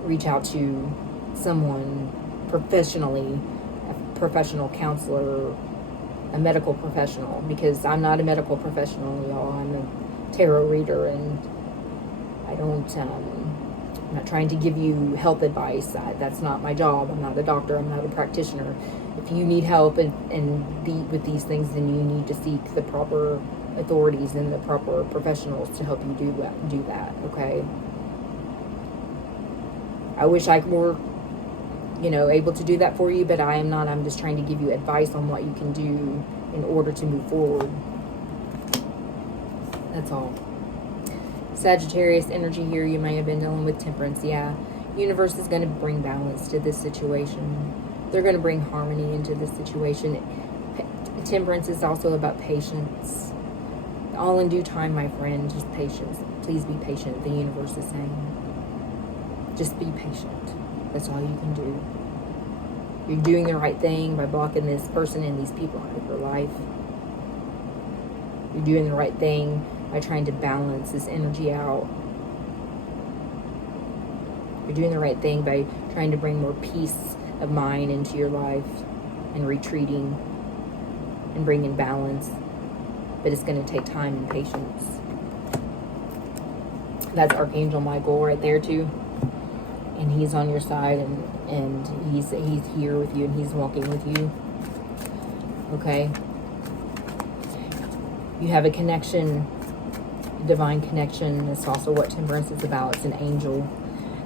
reach out to someone professionally, a professional counselor, a medical professional, because I'm not a medical professional, y'all. I'm a tarot reader, and I don't, I'm not trying to give you health advice. That's not my job. I'm not a doctor. I'm not a practitioner. If you need help with these things, then you need to seek the proper authorities and the proper professionals to help you do that, okay? I wish I were, you know, able to do that for you, but I am not. I'm just trying to give you advice on what you can do in order to move forward. That's all. Sagittarius energy here. You may have been dealing with temperance. Yeah. Universe is going to bring balance to this situation. They're going to bring harmony into this situation. Temperance is also about patience. All in due time, my friend. Just patience. Please be patient. The universe is saying. Just be patient. That's all you can do. You're doing the right thing by blocking this person and these people out of your life. You're doing the right thing by trying to balance this energy out. You're doing the right thing by trying to bring more peace of mind into your life and retreating and bringing balance. But it's going to take time and patience. That's Archangel Michael right there too. And he's on your side, and he's here with you, and he's walking with you. Okay? You have a connection, divine connection. It's also what temperance is about. It's an angel.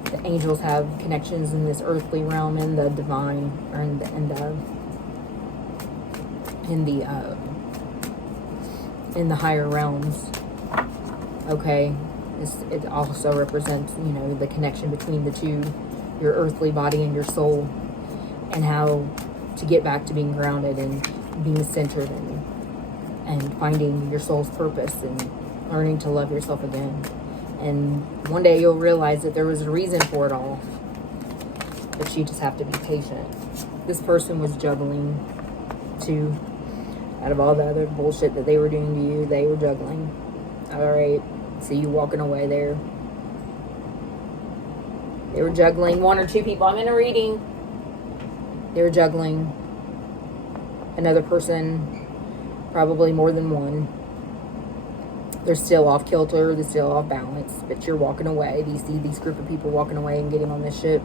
The angels have connections in this earthly realm and the divine, or in the higher realms. Okay? It also represents, you know, the connection between the two, your earthly body and your soul, and how to get back to being grounded and being centered and finding your soul's purpose and learning to love yourself again. And one day you'll realize that there was a reason for it all, but you just have to be patient. This person was juggling too. Out of all the other bullshit that they were doing to you, they were juggling. All right. See you walking away there. They were juggling. One or two people. I'm in a reading. They were juggling. Another person. Probably more than one. They're still off kilter. They're still off balance. But you're walking away. You see these group of people walking away and getting on this ship.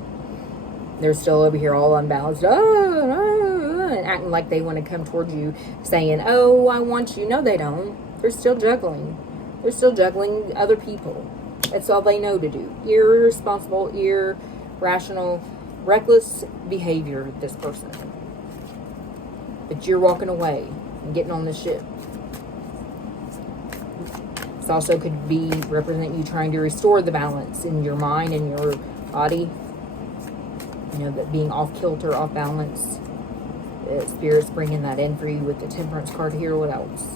They're still over here all unbalanced. And acting like they want to come towards you. Saying, oh, I want you. No, they don't. They're still juggling. They're still juggling other people. That's all they know to do. Irresponsible, irrational, reckless behavior, this person. But you're walking away and getting on the ship. This also could be represent you trying to restore the balance in your mind and your body. You know, that being off kilter, off balance. The Spirit's bringing that in for you with the Temperance card here. What else?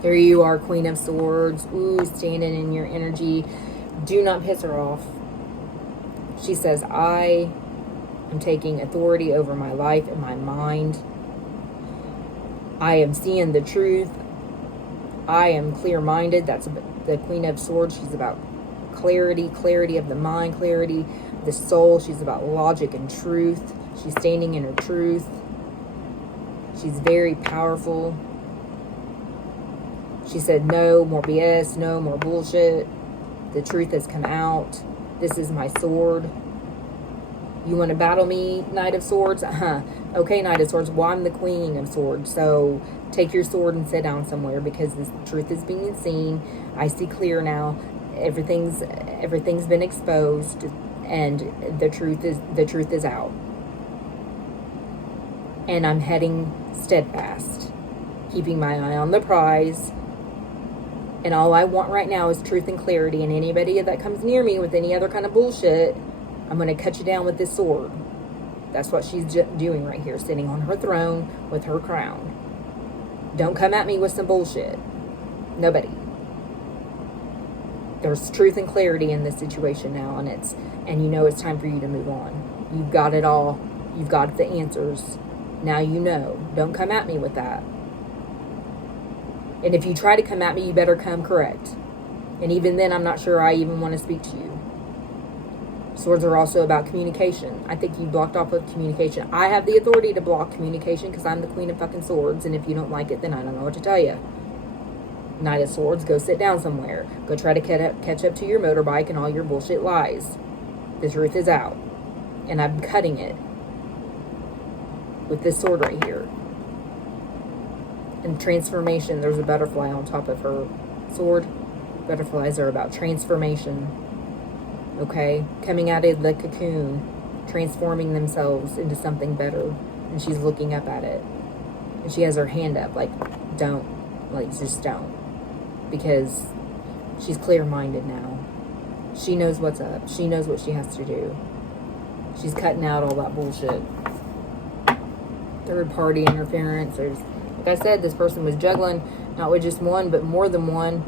There you are, Queen of Swords. Ooh, standing in your energy. Do not piss her off. She says, I am taking authority over my life and my mind. I am seeing the truth. I am clear-minded. That's the Queen of Swords. She's about clarity, clarity of the mind, clarity of the soul. She's about logic and truth. She's standing in her truth. She's very powerful. She said, no more BS, no more bullshit. The truth has come out. This is my sword. You want to battle me, Knight of Swords? Okay, Knight of Swords. Well, I'm the Queen of Swords. So take your sword and sit down somewhere, because this truth is being seen. I see clear now. Everything's been exposed, and the truth is out. And I'm heading steadfast, keeping my eye on the prize. And all I want right now is truth and clarity. And anybody that comes near me with any other kind of bullshit, I'm going to cut you down with this sword. That's what she's doing right here, sitting on her throne with her crown. Don't come at me with some bullshit. Nobody. There's truth and clarity in this situation now, and you know it's time for you to move on. You've got it all. You've got the answers. Now you know. Don't come at me with that. And if you try to come at me, you better come correct. And even then, I'm not sure I even want to speak to you. Swords are also about communication. I think you blocked off with communication. I have the authority to block communication because I'm the Queen of fucking Swords. And if you don't like it, then I don't know what to tell you. Knight of Swords, go sit down somewhere. Go try to catch up to your motorbike and all your bullshit lies. The truth is out. And I'm cutting it with this sword right here. And transformation, there's a butterfly on top of her sword. Butterflies are about transformation. Okay? Coming out of the cocoon, transforming themselves into something better. And she's looking up at it. And she has her hand up, like, don't. Like, just don't. Because she's clear-minded now. She knows what's up. She knows what she has to do. She's cutting out all that bullshit. Third-party interference. There's, like I said, this person was juggling, not with just one, but more than one.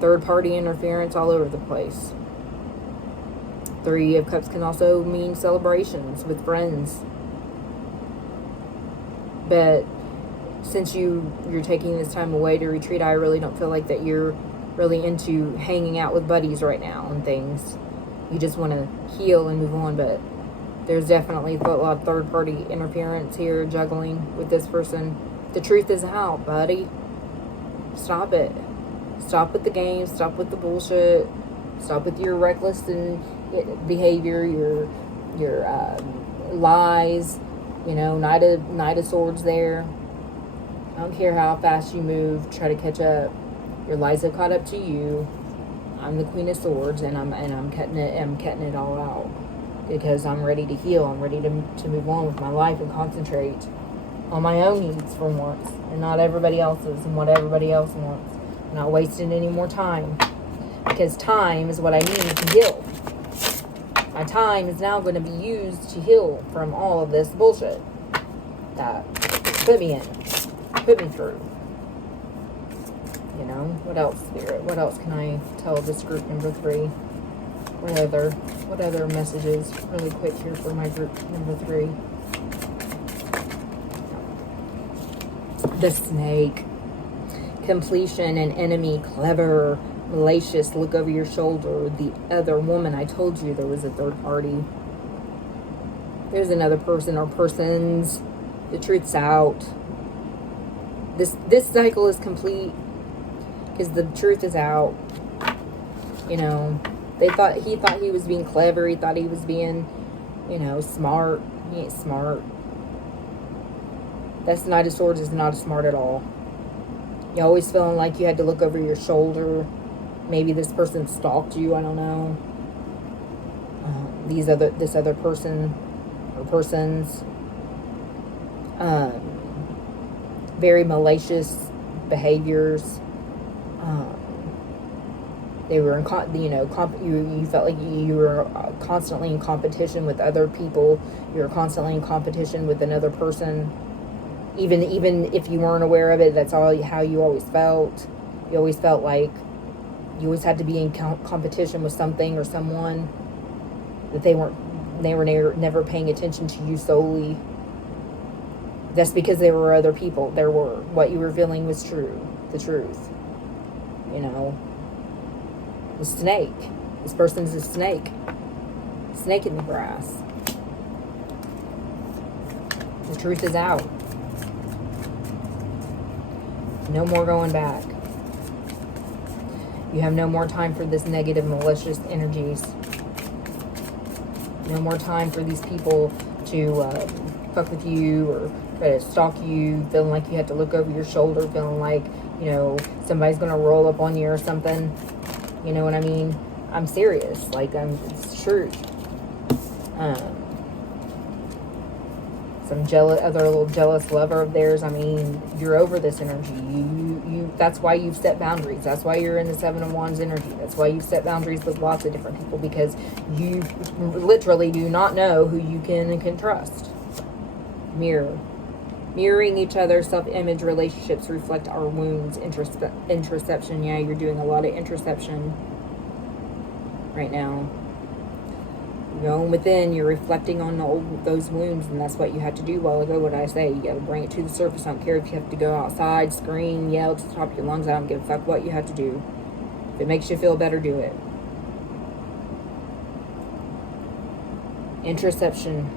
Third-party interference all over the place. Three of Cups can also mean celebrations with friends. But since you're taking this time away to retreat, I really don't feel like that you're really into hanging out with buddies right now and things. You just want to heal and move on, but there's definitely a lot of third-party interference here, juggling with this person. The truth is out, buddy. Stop it. Stop with the games. Stop with the bullshit. Stop with your reckless and behavior, your lies. You know, Knight of Swords there. I don't care how fast you move. Try to catch up. Your lies have caught up to you. I'm the Queen of Swords, and I'm cutting it all out because I'm ready to heal. I'm ready to move on with my life and concentrate on my own needs for once, and not everybody else's and what everybody else wants. I'm not wasting any more time, because time is what I need to heal. My time is now going to be used to heal from all of this bullshit that put me through. You know, what else, Spirit? What else can I tell this group number 3? What other messages really quick here for my group number 3? The snake. Completion, an enemy, clever, malicious, look over your shoulder. The other woman, I told you there was a third party. There's another person or persons. The truth's out. This cycle is complete because the truth is out. You know, he thought he was being clever. He thought he was being, you know, smart. He ain't smart. That's Knight of Swords is not smart at all. You always feeling like you had to look over your shoulder. Maybe this person stalked you. I don't know. This other person or persons. Very malicious behaviors. They were you felt like you were constantly in competition with other people. You were constantly in competition with another person. Even if you weren't aware of it, that's how you always felt. You always felt like you always had to be in competition with something or someone. That they were never paying attention to you solely. That's because there were other people. What you were feeling was true. The truth. You know. The snake. This person's a snake. Snake in the grass. The truth is out. No more going back. You have no more time for this negative, malicious energies. No more time for these people to fuck with you or try to stalk you, feeling like you have to look over your shoulder, feeling like, you know, somebody's going to roll up on you or something. You know what I mean? I'm serious. Like, it's true. Some other little jealous lover of theirs. I mean, you're over this energy. That's why you've set boundaries. That's why you're in the Seven of Wands energy. That's why you've set boundaries with lots of different people, because you literally do not know who you can and can trust. Mirroring each other, self-image relationships reflect our wounds. Introspection. Yeah, you're doing a lot of introspection right now. You're going within, you're reflecting on those wounds, and that's what you had to do a while ago. What did I say? You got to bring it to the surface. I don't care if you have to go outside, scream, yell to the top of your lungs. I don't give a fuck what you have to do. If it makes you feel better, do it. Introspection.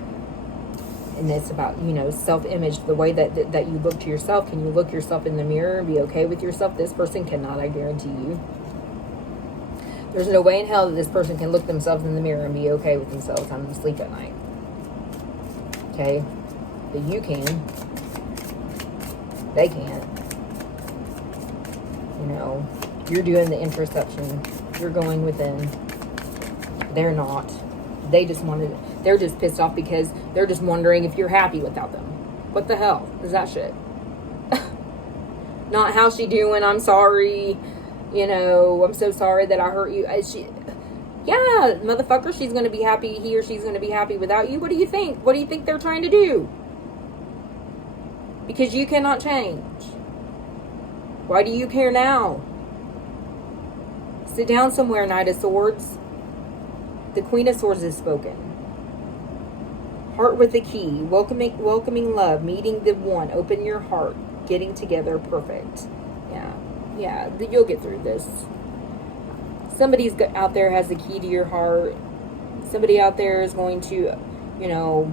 And it's about, you know, self-image, the way that you look to yourself. Can you look yourself in the mirror and be okay with yourself? This person cannot, I guarantee you. There's no way in hell that this person can look themselves in the mirror and be okay with themselves having to sleep at night. Okay? But you can. They can't. You know, you're doing the introspection. You're going within. They're not. They're just pissed off because they're just wondering if you're happy without them. What the hell is that shit? Not how's she doing, I'm sorry. You know, I'm so sorry that I hurt you. Yeah, motherfucker, she's going to be happy. He or she's going to be happy without you. What do you think? What do you think they're trying to do? Because you cannot change. Why do you care now? Sit down somewhere, Knight of Swords. The Queen of Swords is spoken. Heart with the key. Welcoming love. Meeting the one. Open your heart. Getting together. Perfect. Yeah, you'll get through this. Somebody's out there has the key to your heart. Somebody out there is going to, you know,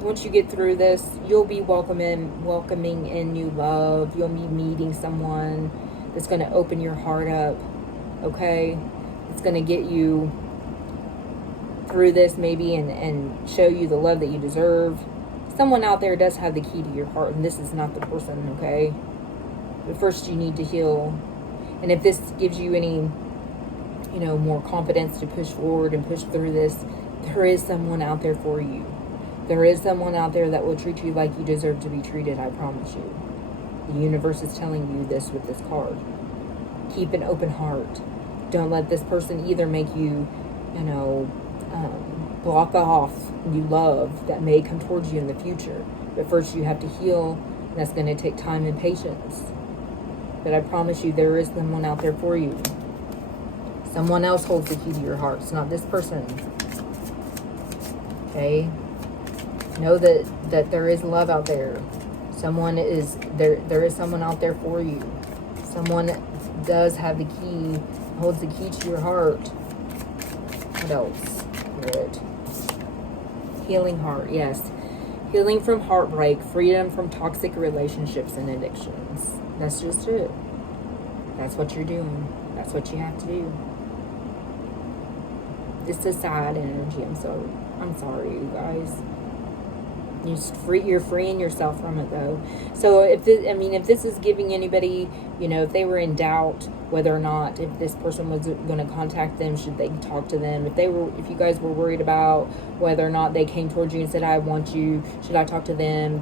once you get through this, you'll be welcoming in new love. You'll be meeting someone that's going to open your heart up, okay? It's going to get you through this maybe and show you the love that you deserve. Someone out there does have the key to your heart, and this is not the person, okay? But first you need to heal. And if this gives you any, you know, more confidence to push forward and push through this, there is someone out there for you. There is someone out there that will treat you like you deserve to be treated, I promise you. The universe is telling you this with this card. Keep an open heart. Don't let this person either make you, you know, block off new love that may come towards you in the future. But first you have to heal, and that's going to take time and patience. But I promise you, there is someone out there for you. Someone else holds the key to your heart. It's not this person. Okay? Know that there is love out there. Someone is there. There is someone out there for you. Someone does have the key, holds the key to your heart. What else? Good. Healing heart. Yes. Healing from heartbreak. Freedom from toxic relationships and addictions. That's just it. That's what you're doing. That's what you have to do. This is sad energy. I'm sorry, you guys. You're freeing yourself from it, though. So if this is giving anybody, you know, if they were in doubt whether or not if this person was going to contact them, should they talk to them? If you guys were worried about whether or not they came towards you and said, "I want you," should I talk to them?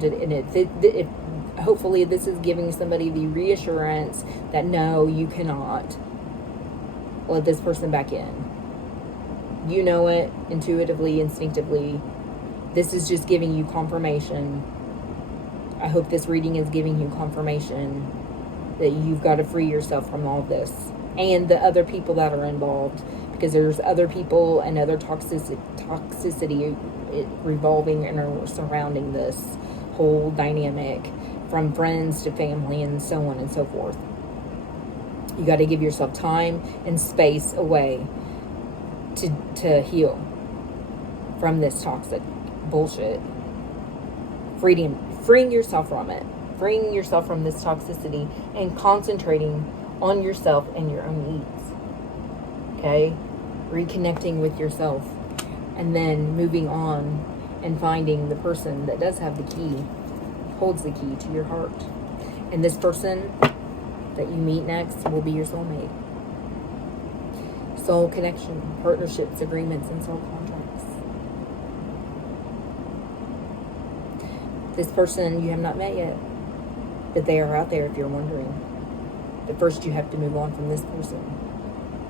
Hopefully this is giving somebody the reassurance that no, you cannot let this person back in. You know it intuitively, instinctively. This is just giving you confirmation. I hope this reading is giving you confirmation that you've got to free yourself from all this and the other people that are involved, because there's other people and other toxicity revolving and surrounding this whole dynamic, from friends to family and so on and so forth. You got to give yourself time and space away to heal from this toxic bullshit. Freeing yourself from it. Freeing yourself from this toxicity and concentrating on yourself and your own needs. Okay? Reconnecting with yourself. And then moving on and finding the person that does have the key, holds the key to your heart. And this person that you meet next will be your soulmate. Soul connection, partnerships, agreements, and soul contracts. This person you have not met yet, but they are out there if you're wondering. But first you have to move on from this person,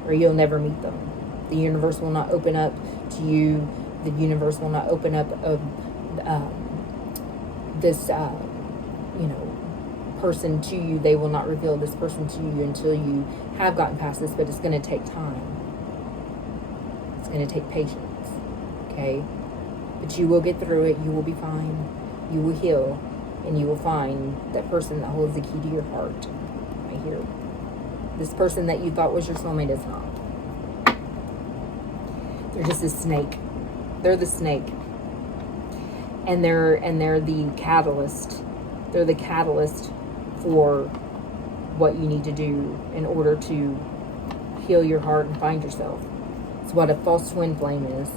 or you'll never meet them. The universe will not open up to you. The universe will not open up this, person to you. They will not reveal this person to you until you have gotten past this, but it's going to take time. It's going to take patience, okay? But you will get through it. You will be fine. You will heal, and you will find that person that holds the key to your heart right here. This person that you thought was your soulmate is not. They're just a snake. They're the snake. And they're the catalyst. They're the catalyst for what you need to do in order to heal your heart and find yourself. It's what a false twin flame is.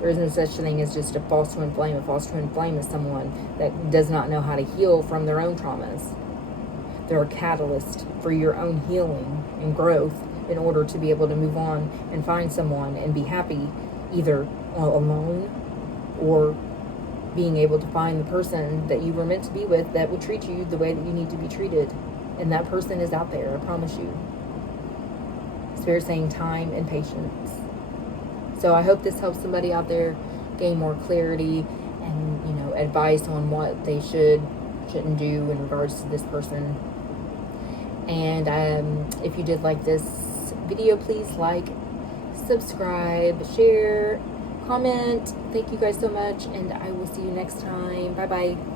There isn't such a thing as just a false twin flame. A false twin flame is someone that does not know how to heal from their own traumas. They're a catalyst for your own healing and growth in order to be able to move on and find someone and be happy, either alone or being able to find the person that you were meant to be with that will treat you the way that you need to be treated. And that person is out there, I promise you. Spirit saying time and patience. So I hope this helps somebody out there gain more clarity and, advice on what they shouldn't do in regards to this person. And if you did like this video, please like, subscribe, share, comment. Thank you guys so much, and I will see you next time. Bye bye.